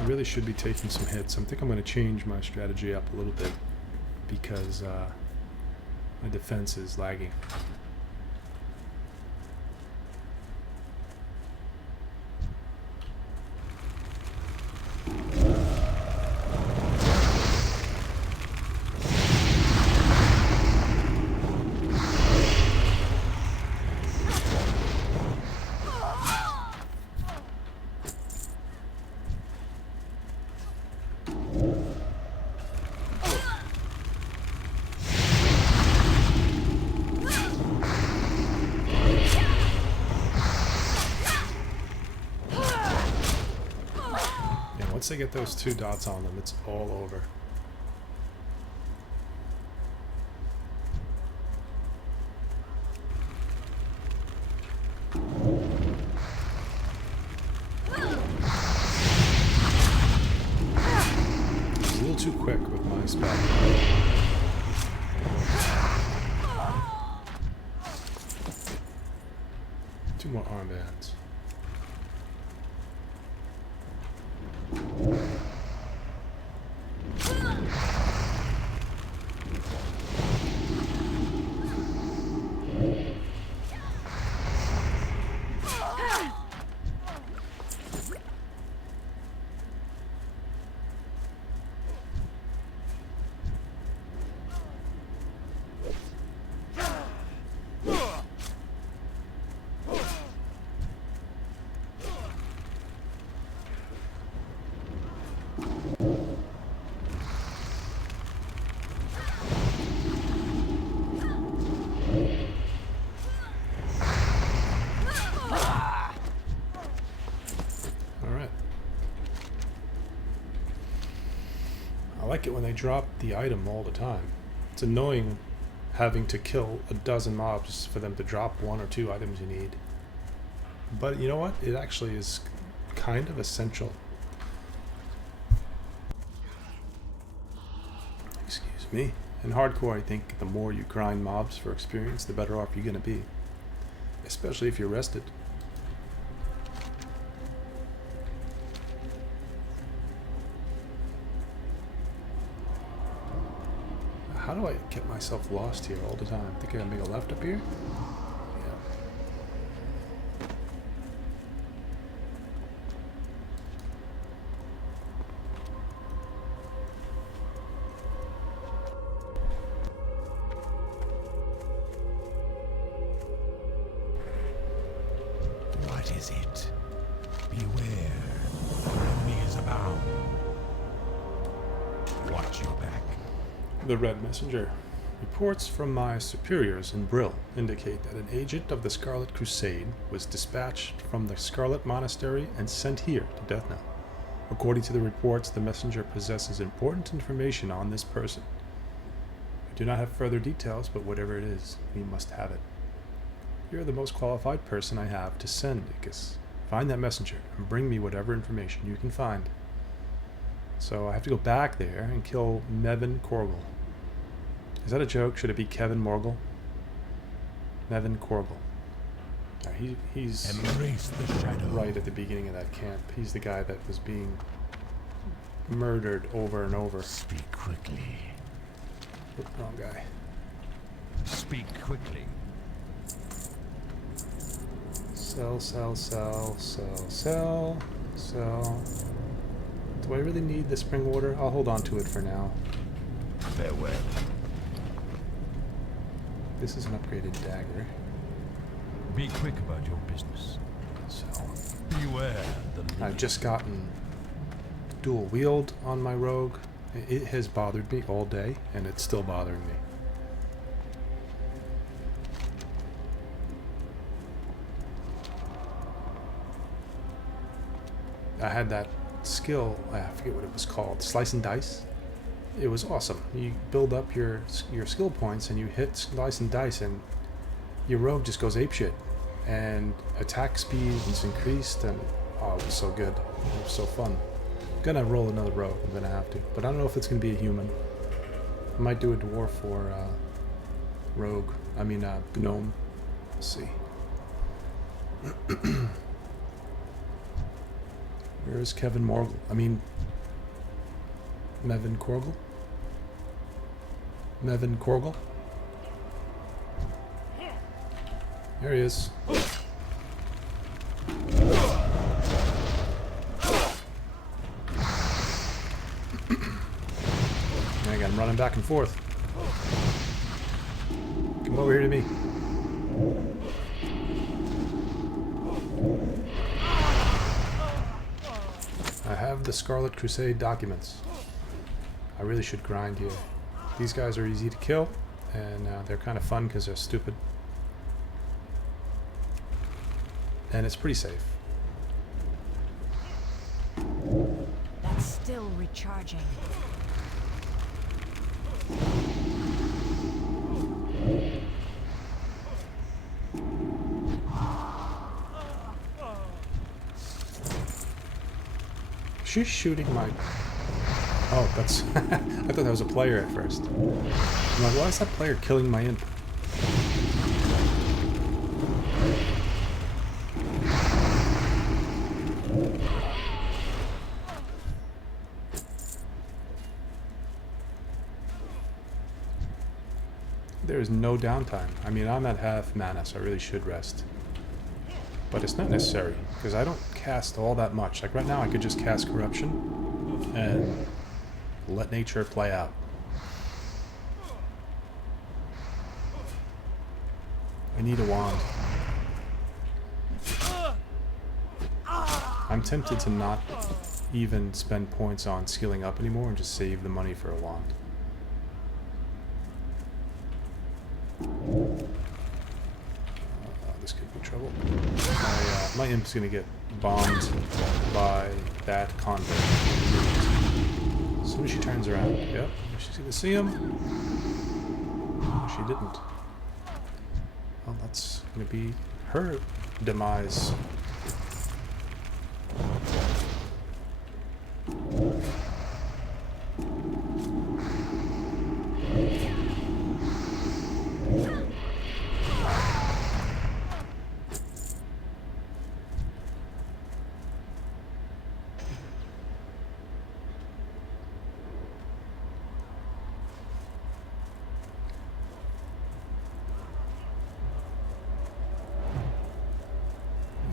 Really should be taking some hits. I think I'm going to change my strategy up a little bit because my defense is lagging. Once they get those 2 dots on them, it's all over. It's a little too quick with my spell. 2 more armbands. I like it when they drop the item all the time. It's annoying having to kill a dozen mobs for them to drop 1 or 2 items you need. But you know what? It actually is kind of essential. Excuse me. In hardcore, I think the more you grind mobs for experience, the better off you're going to be. Especially if you're rested. How do I get myself lost here all the time? I think I gotta make a left up here? Yeah. What is it? Beware. Our enemy is abound. Watch your back. The red messenger. Reports from my superiors in Brill indicate that an agent of the Scarlet Crusade was dispatched from the Scarlet Monastery and sent here to Death Knell. According to the reports, the messenger possesses important information on this person. I do not have further details, but whatever it is, we must have it. You're the most qualified person I have to send, Ickes. Find that messenger and bring me whatever information you can find. So I have to go back there and kill Mevin Korgel. Is that a joke? Should it be Kevin Morgul? Mevin Korgel. He's Embrace the shadow. right at the beginning of that camp. He's the guy that was being murdered over and over. Speak quickly. Oop, wrong guy. Speak quickly. Sell, sell, sell, sell, sell, sell. Do I really need the spring water? I'll hold on to it for now. Farewell. This is an upgraded dagger. Be quick about your business. So Beware the living. I've just gotten dual wield on my rogue. It has bothered me all day, and it's still bothering me. I had that skill, I forget what it was called, slice and dice. It was awesome. You build up your skill points and you hit slice and dice and your rogue just goes apeshit. And attack speed is increased and oh, it was so good. It was so fun. I'm gonna roll another rogue, I'm gonna have to. But I don't know if it's gonna be a human. I might do a dwarf or rogue. I mean gnome. We'll see. Where is Kevin Morgul? I mean, Mevin Korgel? Mevin Korgel? There he is. I got him running back and forth. Come over here to me. I have the Scarlet Crusade documents. I really should grind here. These guys are easy to kill, and they're kind of fun because they're stupid. And it's pretty safe. That's still recharging. She's shooting my... Oh, that's... I thought that was a player at first. I'm like, why is that player killing my imp? There is no downtime. I mean, I'm at half mana, so I really should rest. But it's not necessary, because I don't cast all that much. Like right now, I could just cast Corruption and let nature play out. I need a wand. I'm tempted to not even spend points on skilling up anymore and just save the money for a wand. This could be trouble. My imp's gonna get bombed by that convict. As soon as she turns around. Yep, she's gonna see him. She didn't. Well, that's gonna be her demise.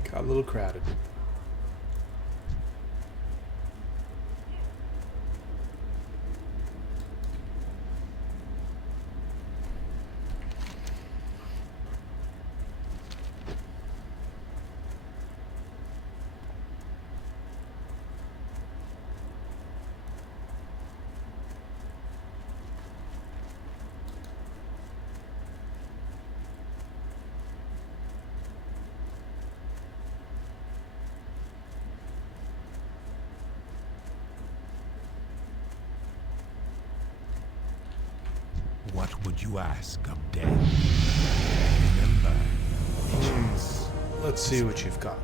Got a little crowded. would you ask of death? Remember, vigilance. Let's see what you've got.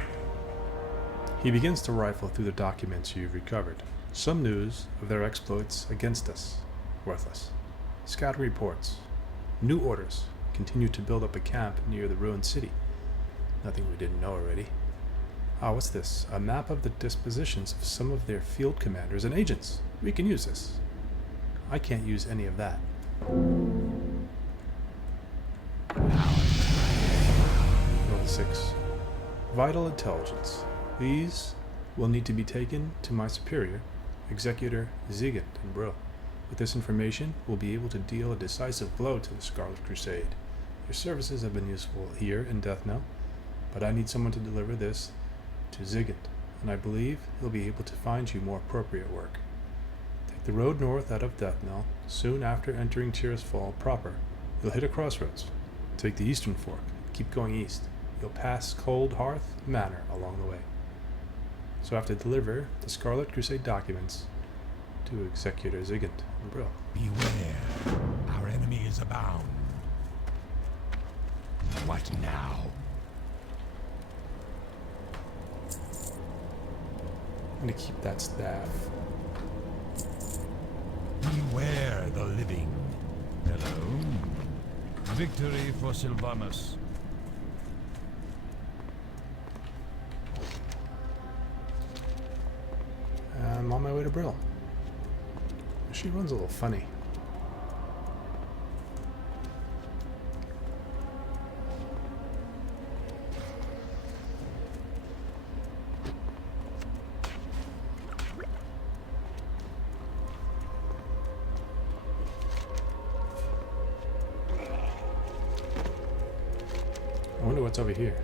He begins to rifle through the documents you've recovered. Some news of their exploits against us. Worthless. Scout reports. New orders. Continue to build up a camp near the ruined city. Nothing we didn't know already. What's this? A map of the dispositions of some of their field commanders and agents. We can use this. I can't use any of that. Roll 6. Vital intelligence. These will need to be taken to my superior, Executor Zigand in Brill. With this information, we'll be able to deal a decisive blow to the Scarlet Crusade. Your services have been useful here in Deathknell, but I need someone to deliver this to Zigand, and I believe he'll be able to find you more appropriate work. Take the road north out of Deathknell. Soon after entering Tirisfal proper, you'll hit a crossroads. Take the eastern fork. Keep going east. You'll pass Cold Hearth Manor along the way. So I have to deliver the Scarlet Crusade documents to Executor Zigand in Brill. Beware, our enemy is abound. What now? I'm gonna keep that staff. Beware the living. Hello. Victory for Sylvanas. I'm on my way to Brill. She runs a little funny. I wonder what's over here.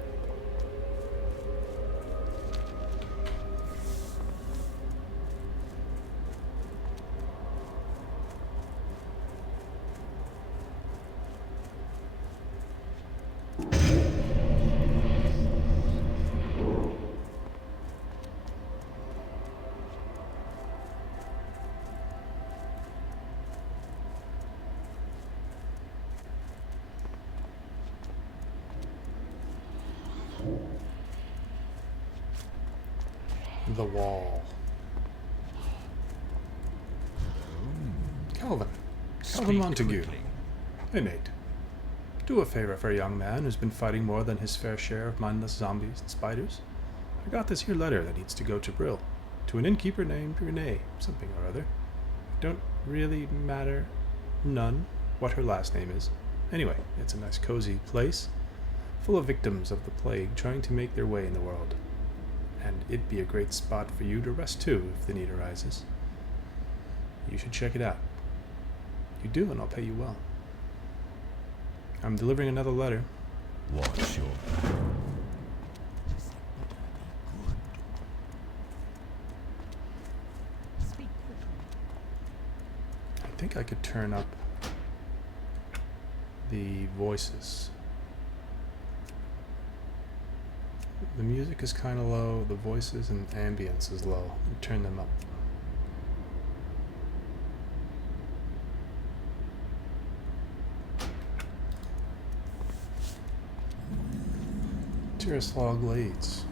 The wall. Calvin Speak Montague. quickly. Hey, Nate. Do a favor for a young man who's been fighting more than his fair share of mindless zombies and spiders. I got this here letter that needs to go to Brill, to an innkeeper named Renee, something or other. Don't really matter none what her last name is. Anyway, it's a nice cozy place, full of victims of the plague trying to make their way in the world. And it'd be a great spot for you to rest too if the need arises. You should check it out. You do, and I'll pay you well. I'm delivering another letter. Watch your back. Speak quickly. I think I could turn up the voices. The music is kind of low, the voices and ambience is low. Turn them up. Tirisfal Glades.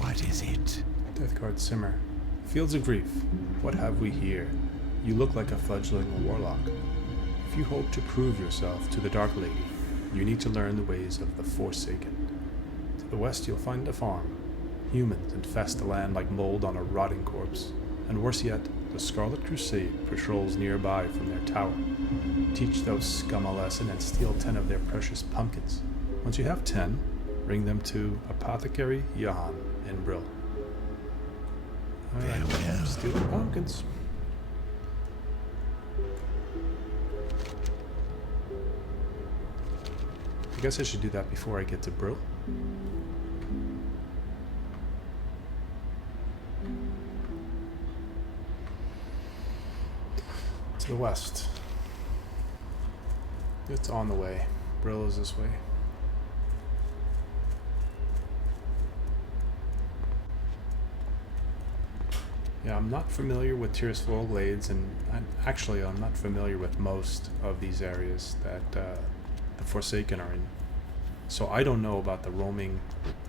What is it? Deathguard Simmer. Fields of Grief. What have we here? You look like a fledgling warlock. If you hope to prove yourself to the Dark Lady, you need to learn the ways of the Forsaken. To the west you'll find a farm. Humans infest the land like mold on a rotting corpse. And worse yet, the Scarlet Crusade patrols nearby from their tower. Teach those scum a lesson and steal 10 of their precious pumpkins. Once you have 10, bring them to Apothecary Johann in Brill. Alright, Farewell. steal the pumpkins. I guess I should do that before I get to Brill. To the west. It's on the way. Brill is this way. Yeah, I'm not familiar with Tears Full Glades, and I'm not familiar with most of these areas that the Forsaken are in. So I don't know about the roaming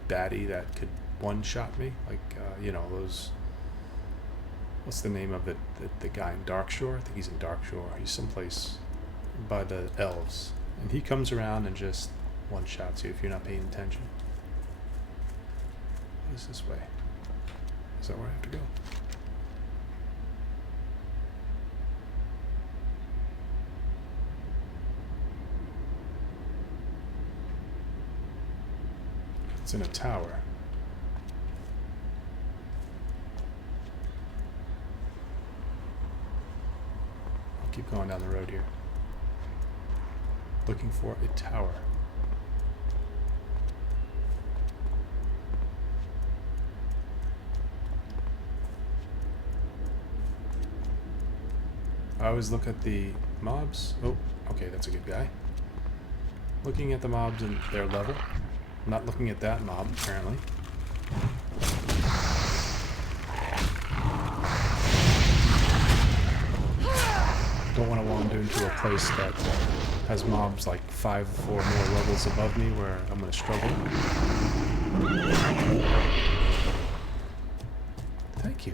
baddie that could one-shot me, like, those... What's the name of it? The guy in Darkshore? I think he's in Darkshore. He's someplace by the elves. And he comes around and just one-shots you if you're not paying attention. What is this way? Is that where I have to go? It's in a tower. I'll keep going down the road here. Looking for a tower. I always look at the mobs. Oh, okay, that's a good guy. Looking at the mobs and their level. Not looking at that mob, apparently. Don't want to wander into a place that has mobs like 5 or more levels above me where I'm going to struggle. Thank you.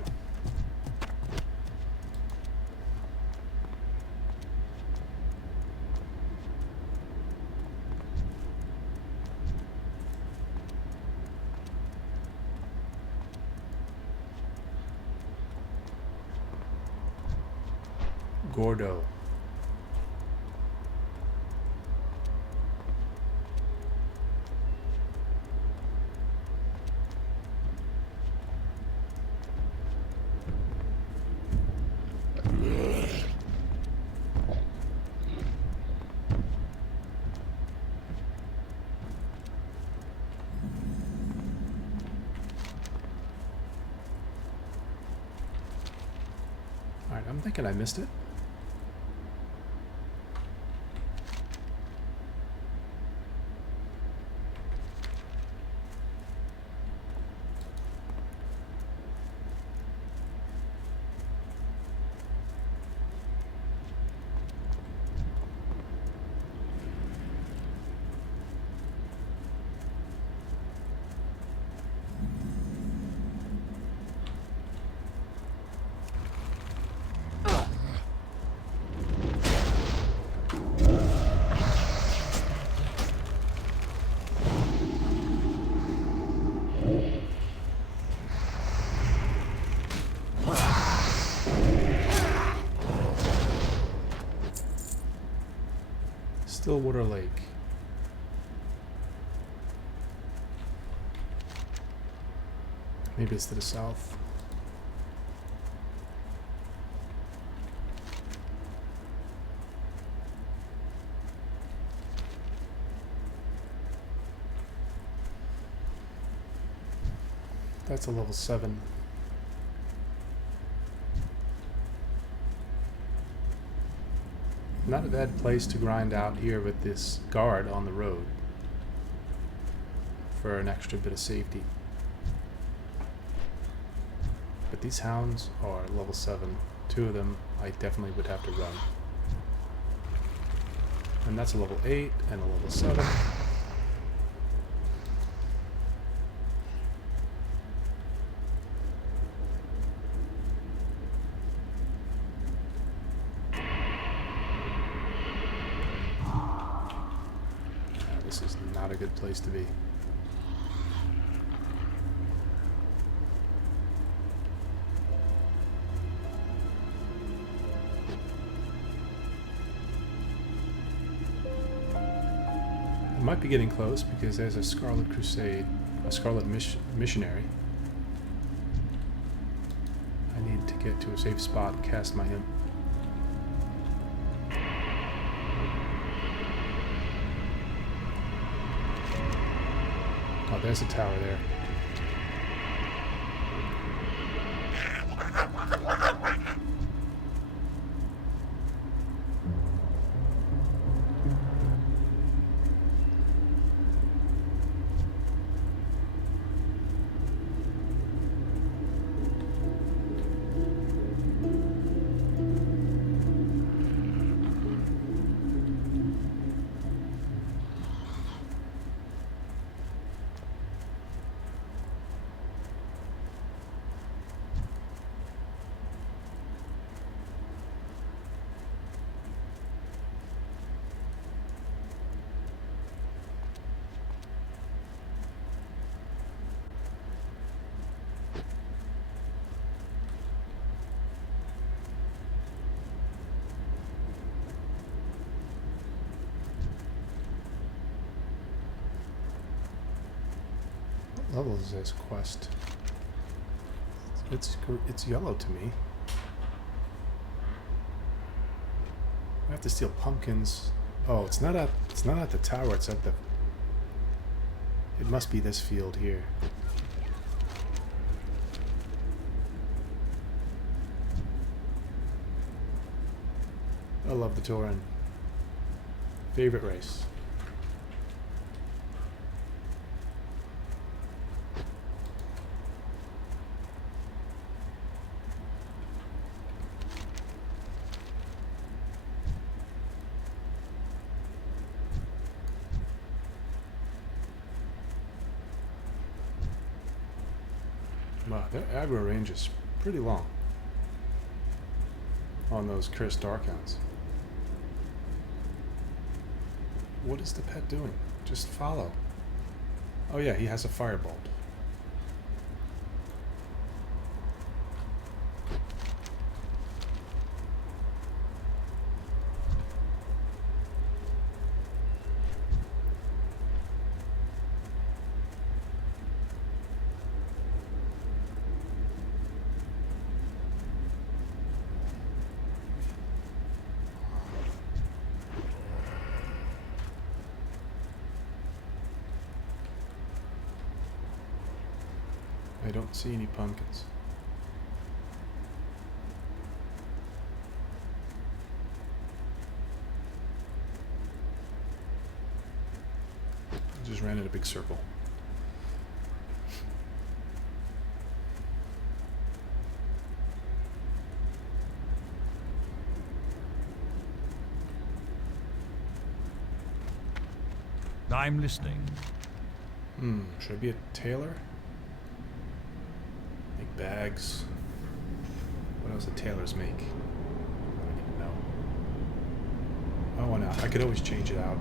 Gordo. All right, I'm thinking I missed it. Stillwater Lake. Maybe it's to the south. That's a level 7. Not a bad place to grind out here with this guard on the road for an extra bit of safety. But these hounds are level 7. 2 of them I definitely would have to run. And that's a level 8 and a level 7. This is not a good place to be. I might be getting close because there's a Scarlet Crusade, a Scarlet Missionary. I need to get to a safe spot and cast my imp. Oh, there's a tower there. level is this quest? It's yellow to me. I have to steal pumpkins. Oh, it's not at the tower. It's at the. It must be this field here. I love the Tauren. Favorite race. Wow, their aggro range is pretty long on those cursed Darkhounds. What is the pet doing? Just follow. Oh yeah, he has a firebolt. I don't see any pumpkins. I just ran in a big circle. I'm listening. Should I be a tailor? Make bags. What else do tailors make? I don't even know. Oh, why not? I could always change it out.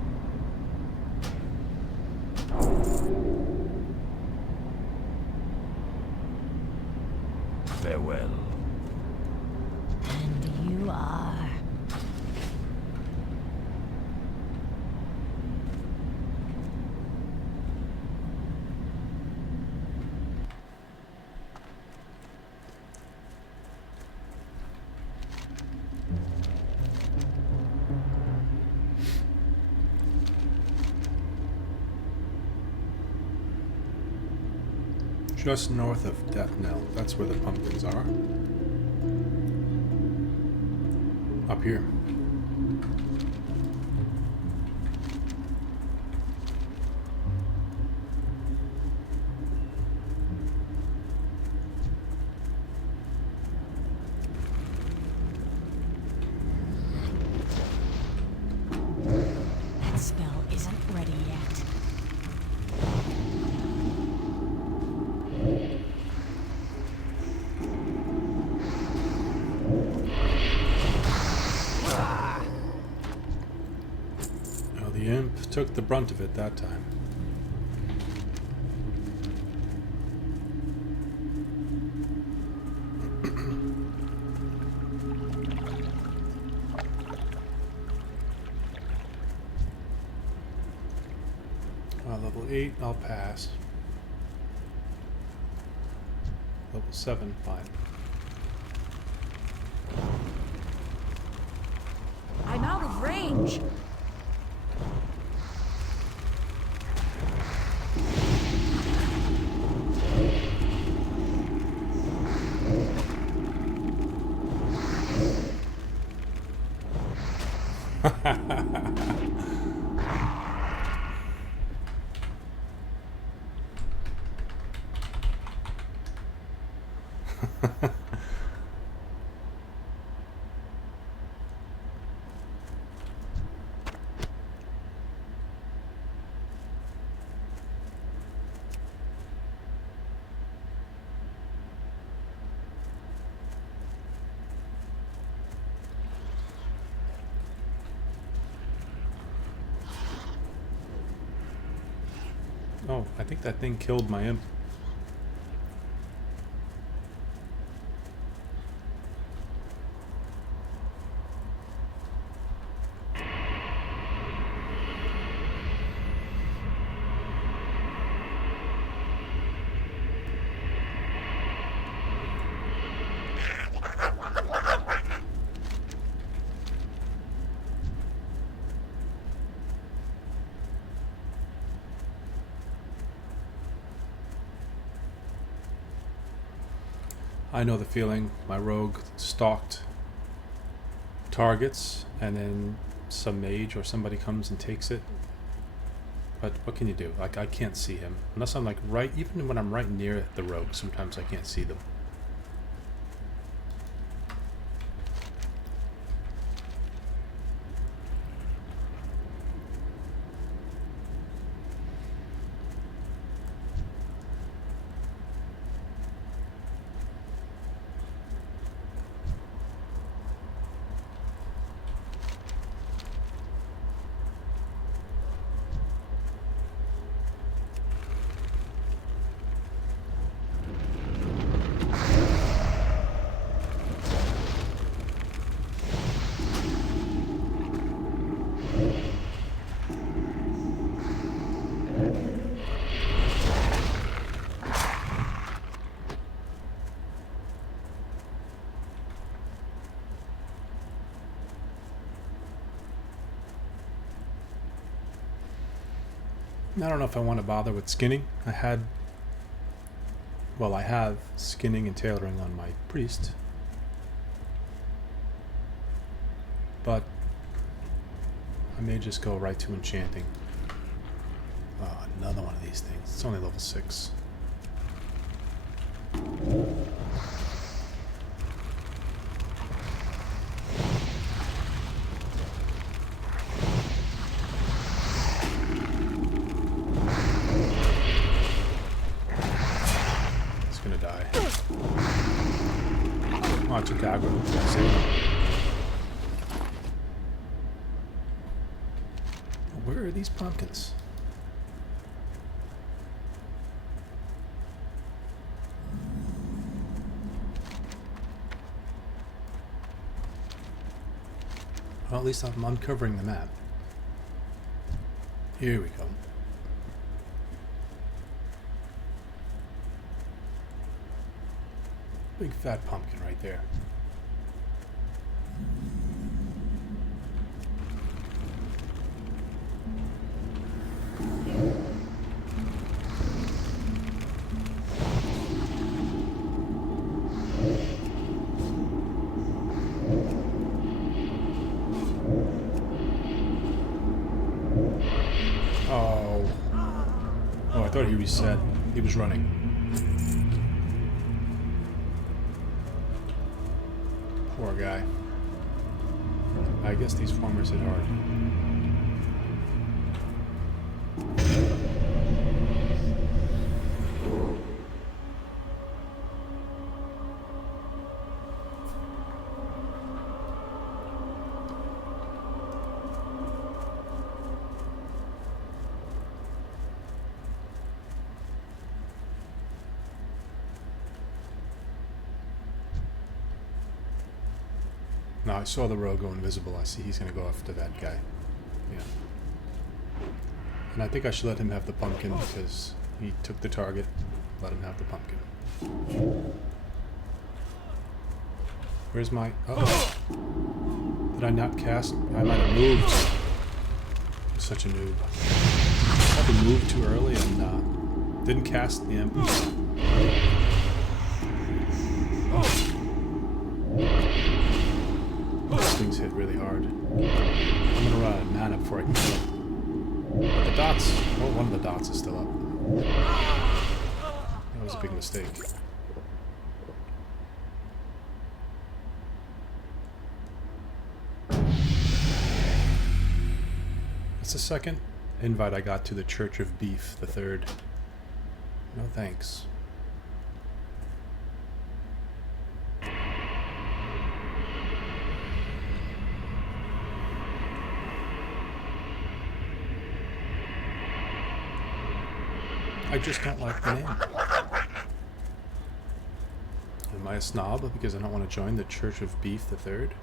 Farewell. And you are. Just north of Death Knell. That's where the pumpkins are. Up here. That spell isn't ready yet. The imp took the brunt of it that time. Level 8, I'll pass. Level 7, fine. I'm out of range. Oh, I think that thing killed my imp. I know the feeling. My rogue stalked targets, and then some mage or somebody comes and takes it. But what can you do? Like, I can't see him unless I'm like right. Even when I'm right near the rogue, sometimes I can't see them. I don't know if I want to bother with skinning. I have skinning and tailoring on my priest. But I may just go right to enchanting. Oh, another one of these things. It's only level 6. Oh, it took aggro. Where are these pumpkins? Well, at least I'm uncovering the map. Here we go. Big fat pumpkin right there. Oh. Oh, I thought he reset. He was running. Poor guy. I guess these farmers hit hard. No, I saw the rogue go invisible. I see he's going to go after that guy. Yeah. And I think I should let him have the pumpkin because he took the target. Let him have the pumpkin. Where's my... Oh. Did I not cast? I might have moved. I'm such a noob. I probably moved too early and didn't cast the imp. Things hit really hard. I'm gonna run out of mana before I can kill him. But the dots, oh, one of the dots is still up. That was a big mistake. That's the second invite I got to the Church of Beef, the third. No thanks. I just don't like the name. Am I a snob because I don't want to join the Church of Beef the Third?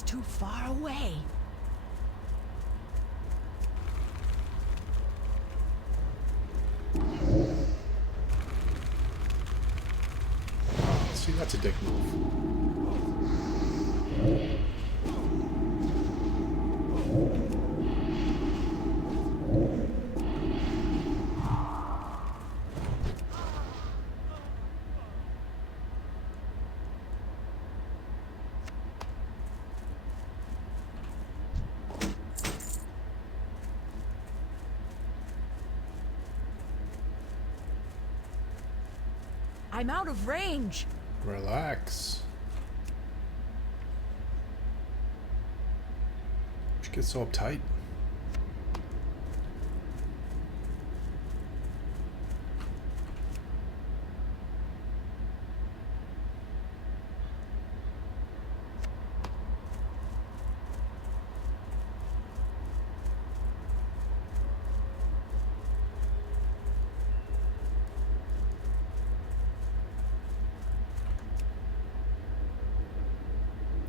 It's too far away. See, that's a dick move. I'm out of range. Relax. You get so uptight.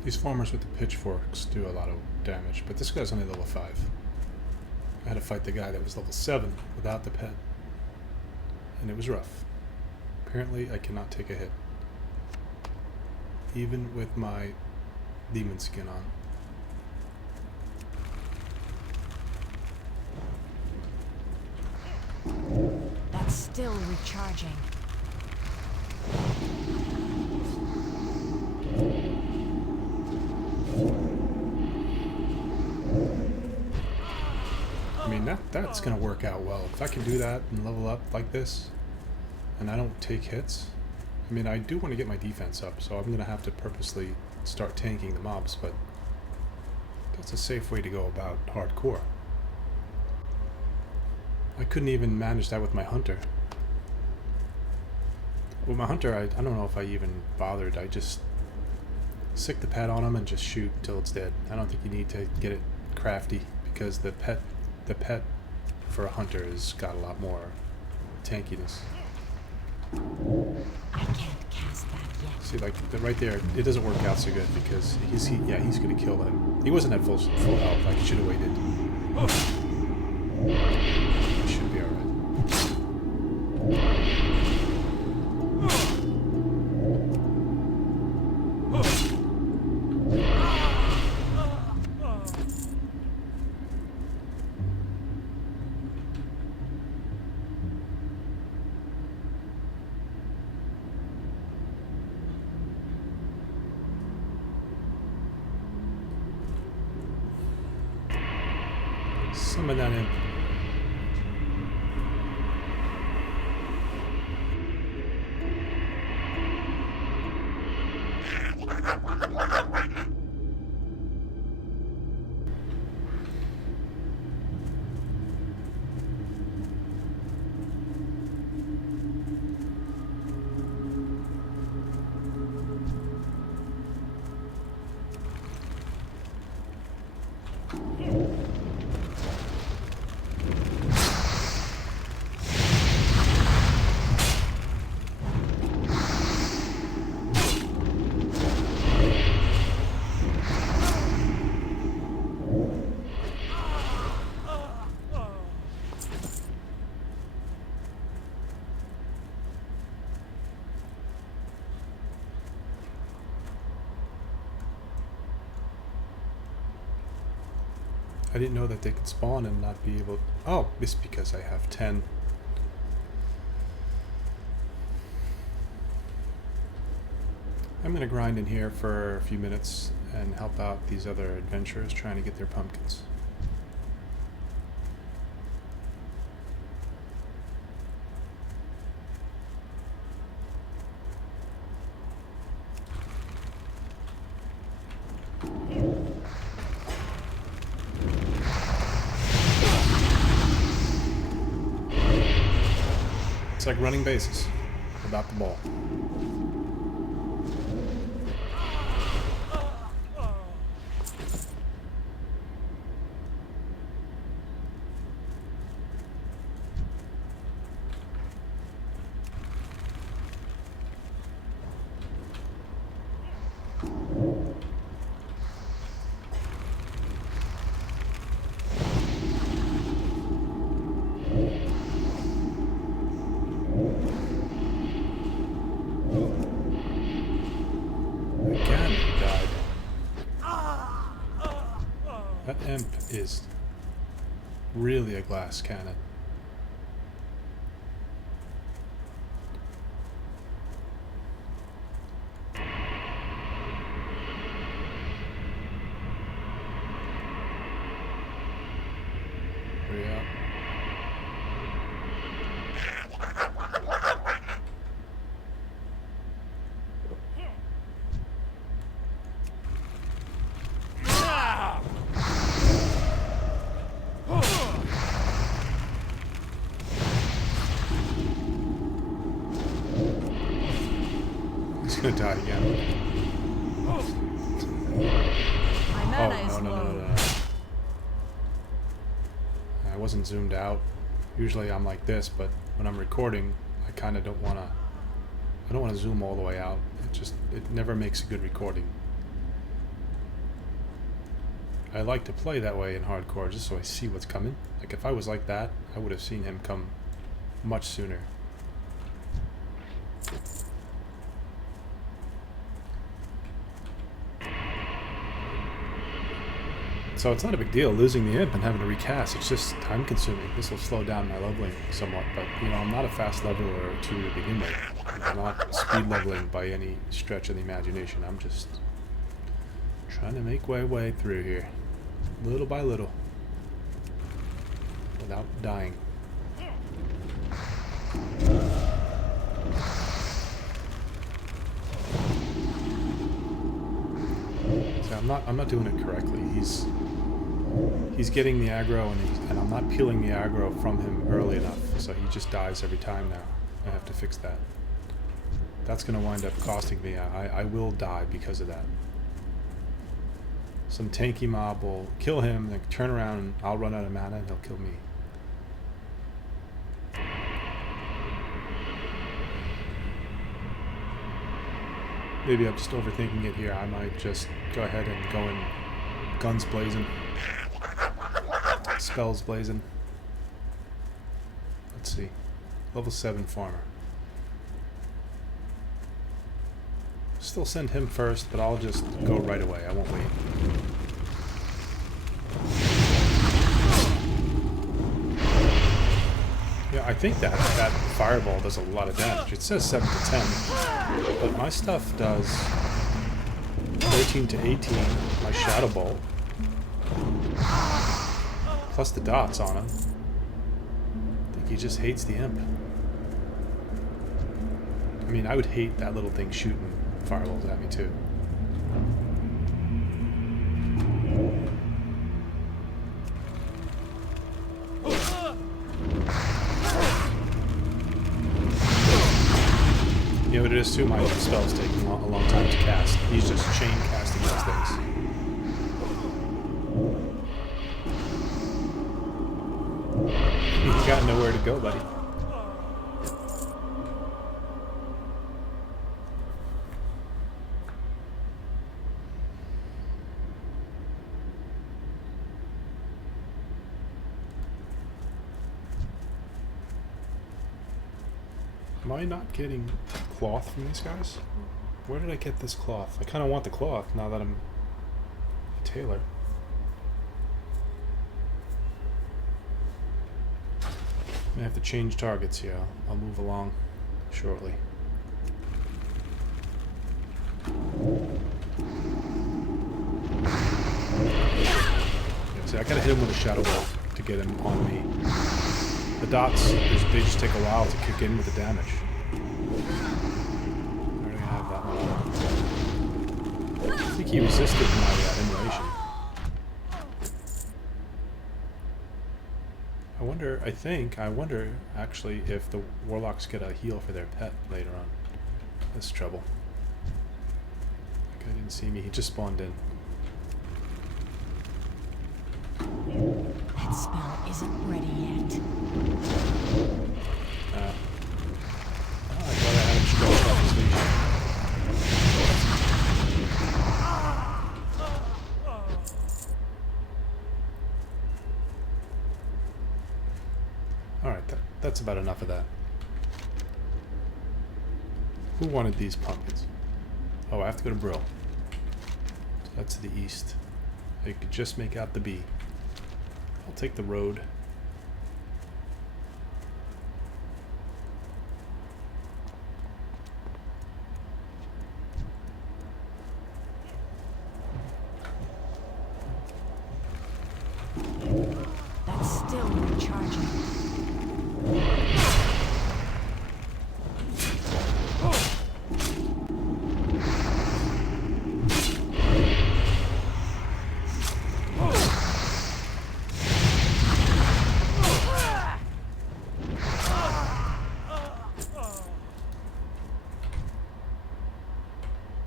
These farmers with the pitchforks do a lot of damage, but this guy's only level 5. I had to fight the guy that was level 7 without the pet, and it was rough. Apparently I cannot take a hit, even with my demon skin on. That's still recharging. I mean, that's going to work out well. If I can do that and level up like this, and I don't take hits, I mean, I do want to get my defense up, so I'm going to have to purposely start tanking the mobs, but that's a safe way to go about hardcore. I couldn't even manage that with my hunter. With my hunter, I don't know if I even bothered. I just sick the pet on him and just shoot until it's dead. I don't think you need to get it crafty, because the pet for a hunter has got a lot more tankiness. I can't cast that yet. See, like right there, it doesn't work out so good because he's gonna kill him. He wasn't at full health. I should have waited. He should be alright. Summon that in. I didn't know that they could spawn and not be able... Oh, it's because I have 10. I'm going to grind in here for a few minutes and help out these other adventurers trying to get their pumpkins. It's like running bases without the ball. That imp is really a glass cannon. Hurry up. He's gonna die again. My mana is no. low. I wasn't zoomed out. Usually I'm like this, but when I'm recording, I kind of don't want to. I don't want to zoom all the way out. It never makes a good recording. I like to play that way in hardcore, just so I see what's coming. Like if I was like that, I would have seen him come much sooner. So it's not a big deal losing the imp and having to recast. It's just time consuming. This will slow down my leveling somewhat, but you know, I'm not a fast leveler or two to begin with. I'm not speed leveling by any stretch of the imagination. I'm just trying to make my way through here, little by little, without dying. So I'm not doing it correctly. He's getting the aggro, and I'm not peeling the aggro from him early enough, so he just dies every time now. I have to fix that. That's going to wind up costing me. I will die because of that. Some tanky mob will kill him, then turn around, and I'll run out of mana, and he'll kill me. Maybe I'm just overthinking it here. I might just go ahead and go in guns blazing. Spells blazing. Let's see. Level 7 farmer. Still send him first, but I'll just go right away. I won't wait. Yeah, I think that fireball does a lot of damage. It says 7 to 10, but my stuff does 13 to 18. My shadow bolt, plus the dots on him. I think he just hates the imp. I mean, I would hate that little thing shooting fireballs at me too. You know what it is too? My spells take a long time to cast. He's just chain casting those things. You got nowhere to go, buddy. Am I not getting cloth from these guys? Where did I get this cloth? I kind of want the cloth now that I'm a tailor. I have to change targets here. I'll move along shortly. Yeah, see, I gotta hit him with a shadow ball to get him on me. The dots, they just take a while to kick in with the damage. I already have that one. I think he resisted my immolation. I wonder actually if the warlocks get a heal for their pet later on. That's trouble. That guy didn't see me, he just spawned in. That spell isn't ready yet. I thought I had him stretched off his leash. Alright, that's about enough of that. Who wanted these pumpkins? Oh, I have to go to Brill. So that's to the east. I could just make out the bee. I'll take the road. That's still recharging.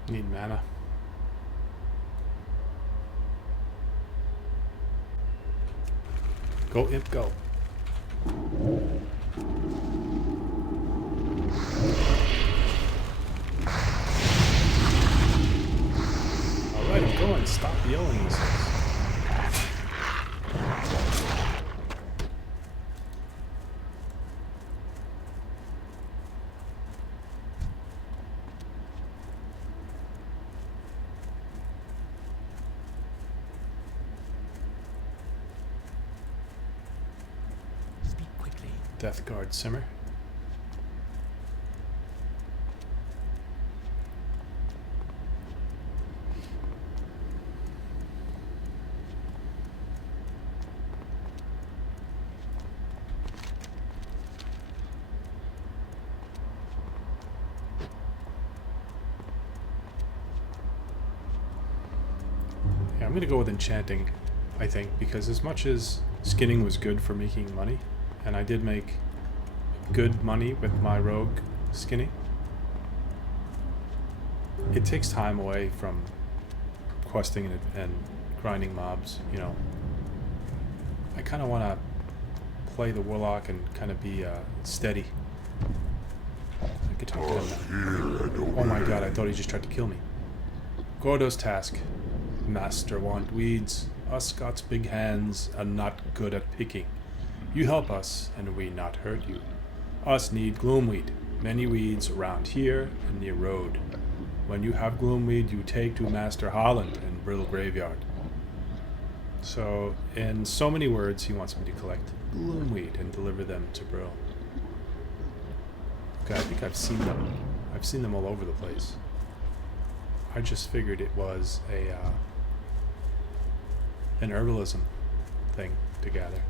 Need mana. Go, imp, go. Alright, I'm going. Stop yelling, he says. Speak quickly. Death Guard Simmer. Yeah, I'm going to go with enchanting, I think, because as much as skinning was good for making money, and I did make good money with my rogue skinning, it takes time away from questing and grinding mobs, you know. I kind of want to play the warlock and kind of be steady. I could talk to him now. Oh my god, I thought he just tried to kill me. Gordo's task. Master want weeds. Us Scots big hands are not good at picking. You help us, and we not hurt you. Us need gloomweed. Many weeds around here and near road. When you have gloomweed, you take to Master Holland and Brill Graveyard. So, in so many words, he wants me to collect gloomweed and deliver them to Brill. Okay, I think I've seen them. I've seen them all over the place. I just figured it was an herbalism thing to gather.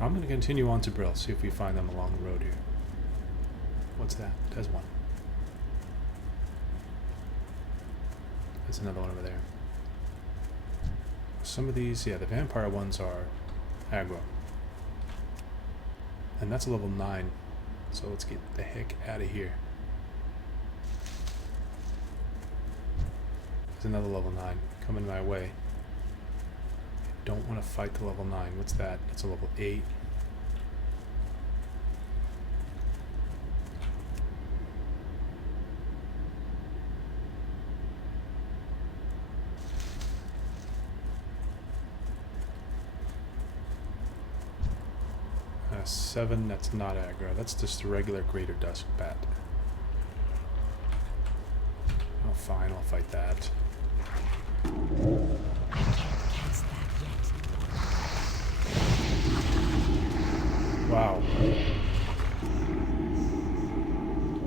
I'm going to continue on to Brill, see if we find them along the road here. What's that? There's one. There's another one over there. Some of these, yeah, the vampire ones are aggro. And that's a level 9. So let's get the heck out of here. There's another level 9 coming my way. Don't want to fight the level 9. What's that? That's a level 8. A 7, that's not aggro. That's just a regular Greater Dusk Bat. Oh, fine, I'll fight that. I can't cast that yet. Wow.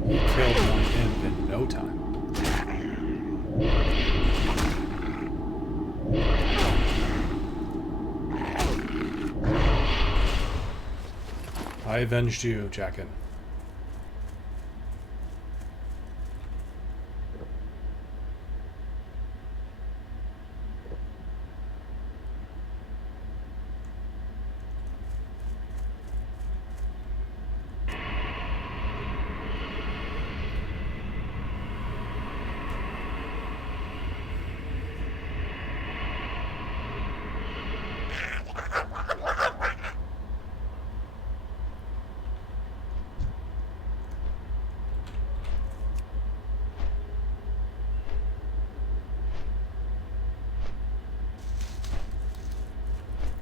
You killed one imp in no time. I avenged you, Jackin.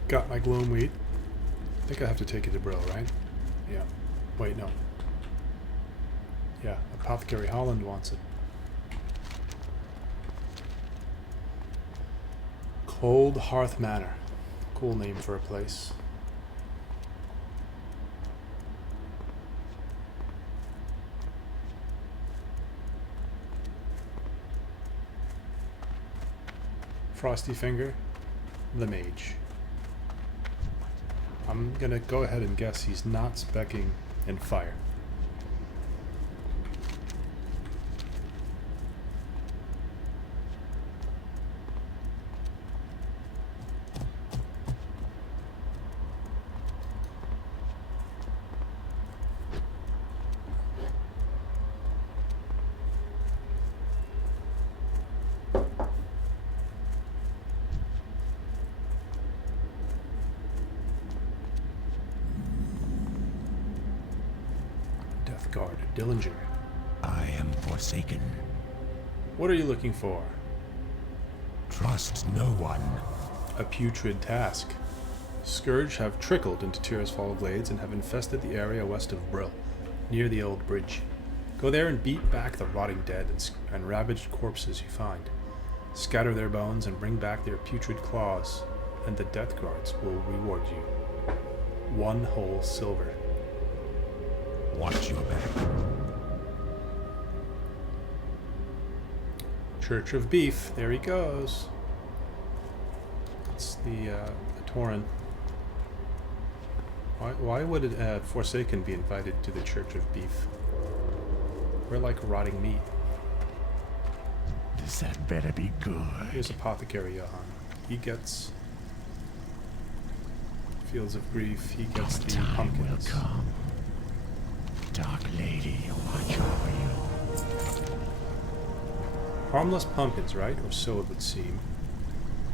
Got my gloomweed. I think I have to take it to Brill, right? Yeah. Wait, no. Yeah, Apothecary Holland wants it. Cold Hearth Manor. Cool name for a place. Frosty Finger, the mage. I'm gonna go ahead and guess he's not speccing in fire. Guard, Dillinger. I am forsaken. What are you looking for? Trust no one. A putrid task. Scourge have trickled into Tirisfal Glades and have infested the area west of Brill, near the old bridge. Go there and beat back the rotting dead and ravaged corpses you find. Scatter their bones and bring back their putrid claws, and the Death Guards will reward you. 1 whole silver. Watch your back. Church of Beef. There he goes. It's the Tauren. Why would Forsaken be invited to the Church of Beef? We're like rotting meat. This had better be good. Here's Apothecary Johan. He gets Fields of Grief. He gets the Time pumpkins. will come. Dark Lady, watch over you. Harmless pumpkins, right? Or so it would seem.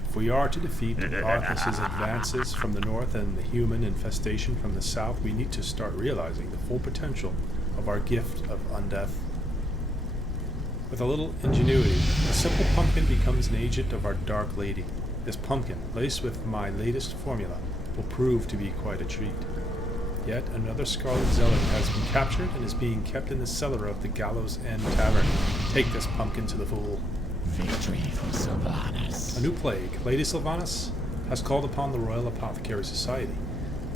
If we are to defeat Arthas's advances from the north and the human infestation from the south, we need to start realizing the full potential of our gift of undeath. With a little ingenuity, a simple pumpkin becomes an agent of our Dark Lady. This pumpkin, laced with my latest formula, will prove to be quite a treat. Yet another Scarlet Zealot has been captured and is being kept in the cellar of the Gallows End Tavern. Take this pumpkin to the fool. Victory for Sylvanas. A new plague. Lady Sylvanas has called upon the Royal Apothecary Society.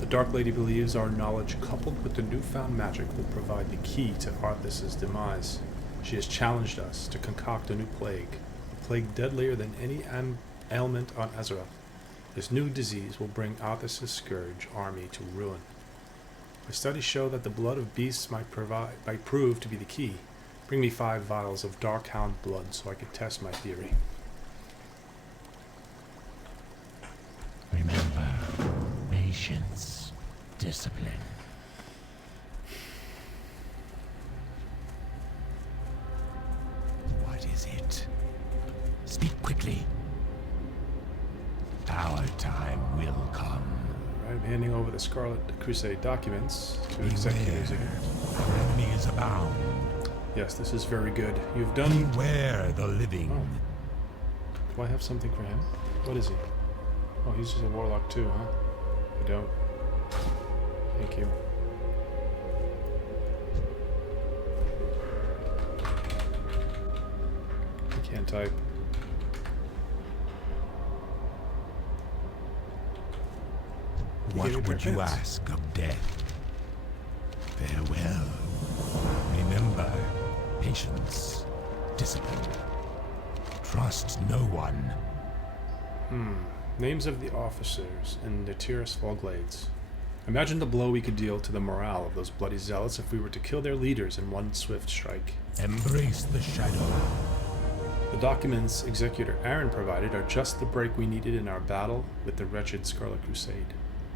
The Dark Lady believes our knowledge, coupled with the newfound magic, will provide the key to Arthas's demise. She has challenged us to concoct a new plague, a plague deadlier than any ailment on Azeroth. This new disease will bring Arthas's Scourge army to ruin. My studies show that the blood of beasts might prove to be the key. Bring me 5 vials of Darkhound blood so I can test my theory. Remember, patience, discipline. What is it? Speak quickly. Our time will come. I'm handing over the Scarlet Crusade documents to executors again. Our enemy is abound. Yes, this is very good. You've done... Beware the living. Oh. Do I have something for him? What is he? Oh, he's just a warlock too, huh? I don't. Thank you. I can't type. What would you ask of death? Farewell. Remember, patience, discipline. Trust no one. Names of the officers in the Tirisfal Glades. Imagine the blow we could deal to the morale of those bloody zealots if we were to kill their leaders in one swift strike. Embrace the shadow. The documents Executor Aaron provided are just the break we needed in our battle with the wretched Scarlet Crusade.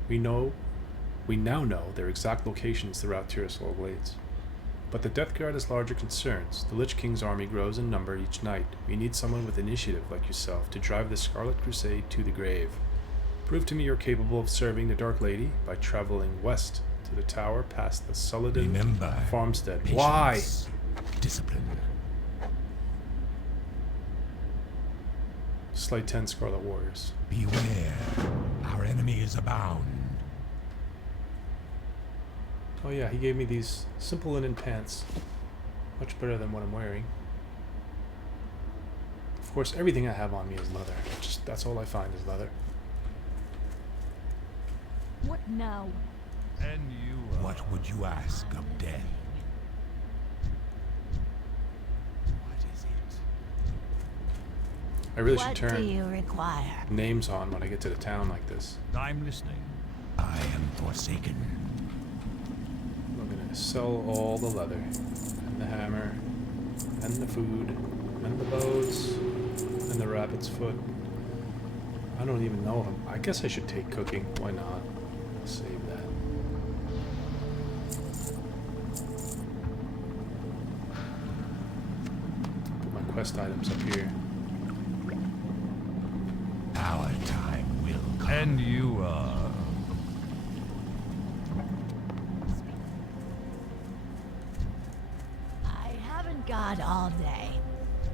We now know their exact locations throughout Tirisfal Glades. But the Death Guard has larger concerns. The Lich King's army grows in number each night. We need someone with initiative like yourself to drive the Scarlet Crusade to the grave. Prove to me you're capable of serving the Dark Lady by traveling west to the tower past the Sullivan farmstead. Patience, Why? Discipline. Slay 10 Scarlet Warriors. Beware. Our enemy is abound. Oh yeah, he gave me these simple linen pants. Much better than what I'm wearing. Of course, everything I have on me is leather. That's all I find is leather. What now? And you What would you ask of death? What is it? I really should What do turn you require? names on when I get to the town like this. I'm listening. I am forsaken. I'm gonna sell all the leather, and the hammer, and the food, and the bows, and the rabbit's foot. I don't even know him. I guess I should take cooking. Why not? I'll save that. Put my quest items up here. Our time will come. And you I haven't got all day.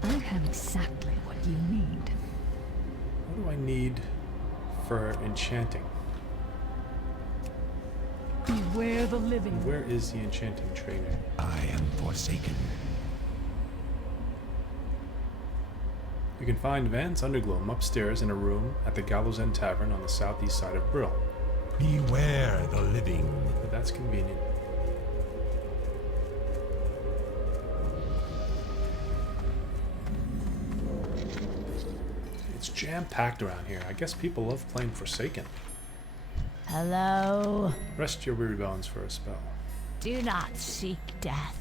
I have exactly what you need. What do I need for enchanting? Beware the living. Where is the enchanting trainer? I am forsaken. You can find Van's Undergloom upstairs in a room at the Gallows End Tavern on the southeast side of Brill. Beware the living. But that's convenient. It's jam-packed around here. I guess people love playing Forsaken. Hello. Rest your weary bones for a spell. Do not seek death.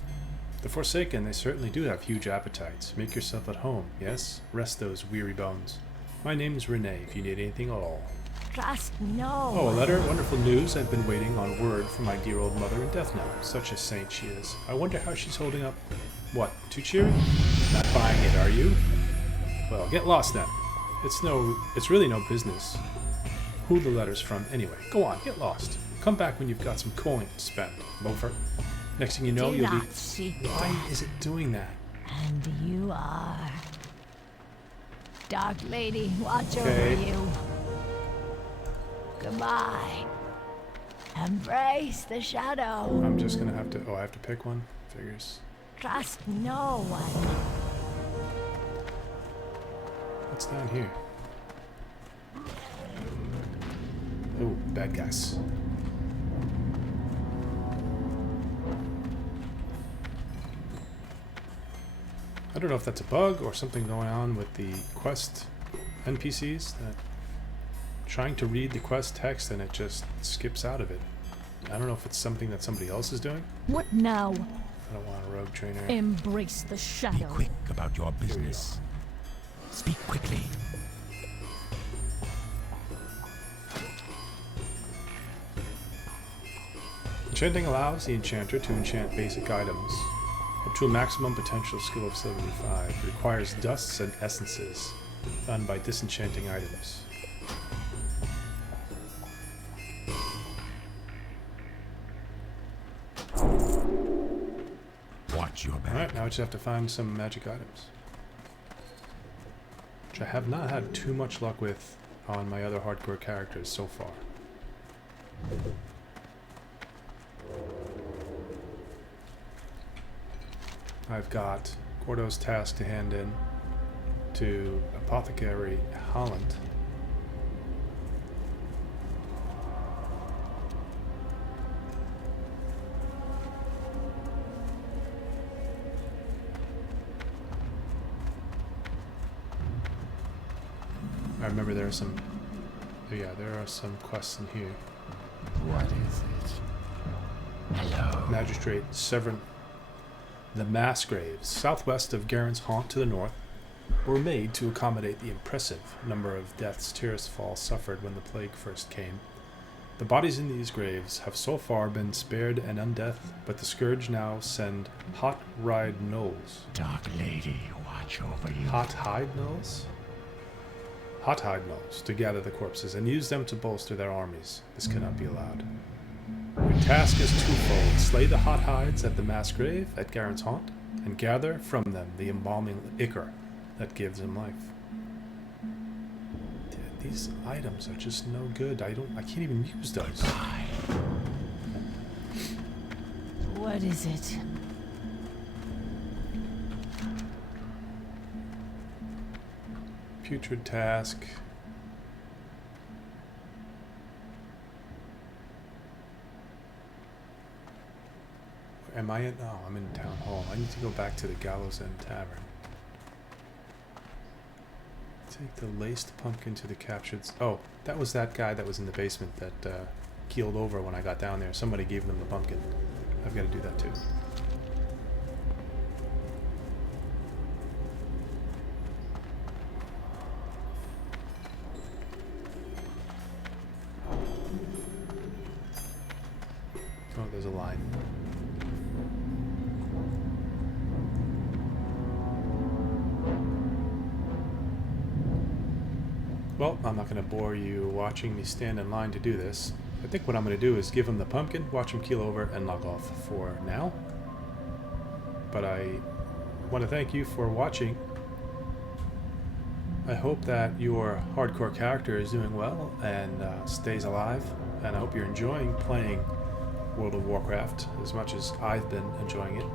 The Forsaken, they certainly do have huge appetites. Make yourself at home, yes? Rest those weary bones. My name's Renee, if you need anything at all. Trust no. Oh, a letter? Wonderful news. I've been waiting on word from my dear old mother in Death Note. Such a saint she is. I wonder how she's holding up. What, too cheery? Not buying it, are you? Well, get lost then. It's really no business who the letter's from anyway. Go on, get lost. Come back when you've got some coin to spend, loafer. Next thing you know, Do you'll be... not seek Why death. is it doing that? And you are. Dark Lady, watch Okay. over you. Goodbye. Embrace the shadow. I'm just gonna have to... Oh, I have to pick one? Figures. Trust no one. What's down here? Oh, bad guys. I don't know if that's a bug or something going on with the quest NPCs that trying to read the quest text and it just skips out of it. I don't know if it's something that somebody else is doing. What now? I don't want a rogue trainer. Embrace the Be shadow. quick about your business. Speak quickly. Enchanting allows the enchanter to enchant basic items up to a maximum potential skill of 75. It requires dusts and essences done by disenchanting items. Watch your back. Alright, now I just have to find some magic items. Which I have not had too much luck with on my other hardcore characters so far. I've got Gordo's task to hand in to Apothecary Holland. I remember there are some... Oh yeah, there are some quests in here. What is it? Hello. Magistrate Severin. The mass graves, southwest of Garen's Haunt to the north, were made to accommodate the impressive number of deaths Tirisfal suffered when the plague first came. The bodies in these graves have so far been spared an undeath, but the scourge now send hot ride gnolls. Dark Lady, watch over you. Hot hide gnolls? Hot hide gnolls to gather the corpses and use them to bolster their armies. This cannot be allowed. Your task is twofold. Slay the hot hides at the mass grave at Garen's Haunt, and gather from them the embalming ichor that gives him life. These items are just no good. I can't even use those. What is it? Putrid task. Am I in? Oh, I'm in Town Hall. I need to go back to the Gallows End Tavern. Take the laced pumpkin to the captured... Oh, that was that guy that was in the basement that keeled over when I got down there. Somebody gave them the pumpkin. I've got to do that too. Oh, there's a line. Well, I'm not going to bore you watching me stand in line to do this. I think what I'm going to do is give him the pumpkin, watch him keel over, and log off for now. But I want to thank you for watching. I hope that your hardcore character is doing well and stays alive. And I hope you're enjoying playing World of Warcraft as much as I've been enjoying it.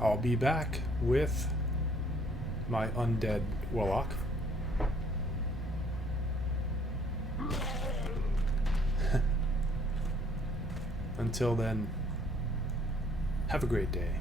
I'll be back with my Undead Warlock. Until then, have a great day.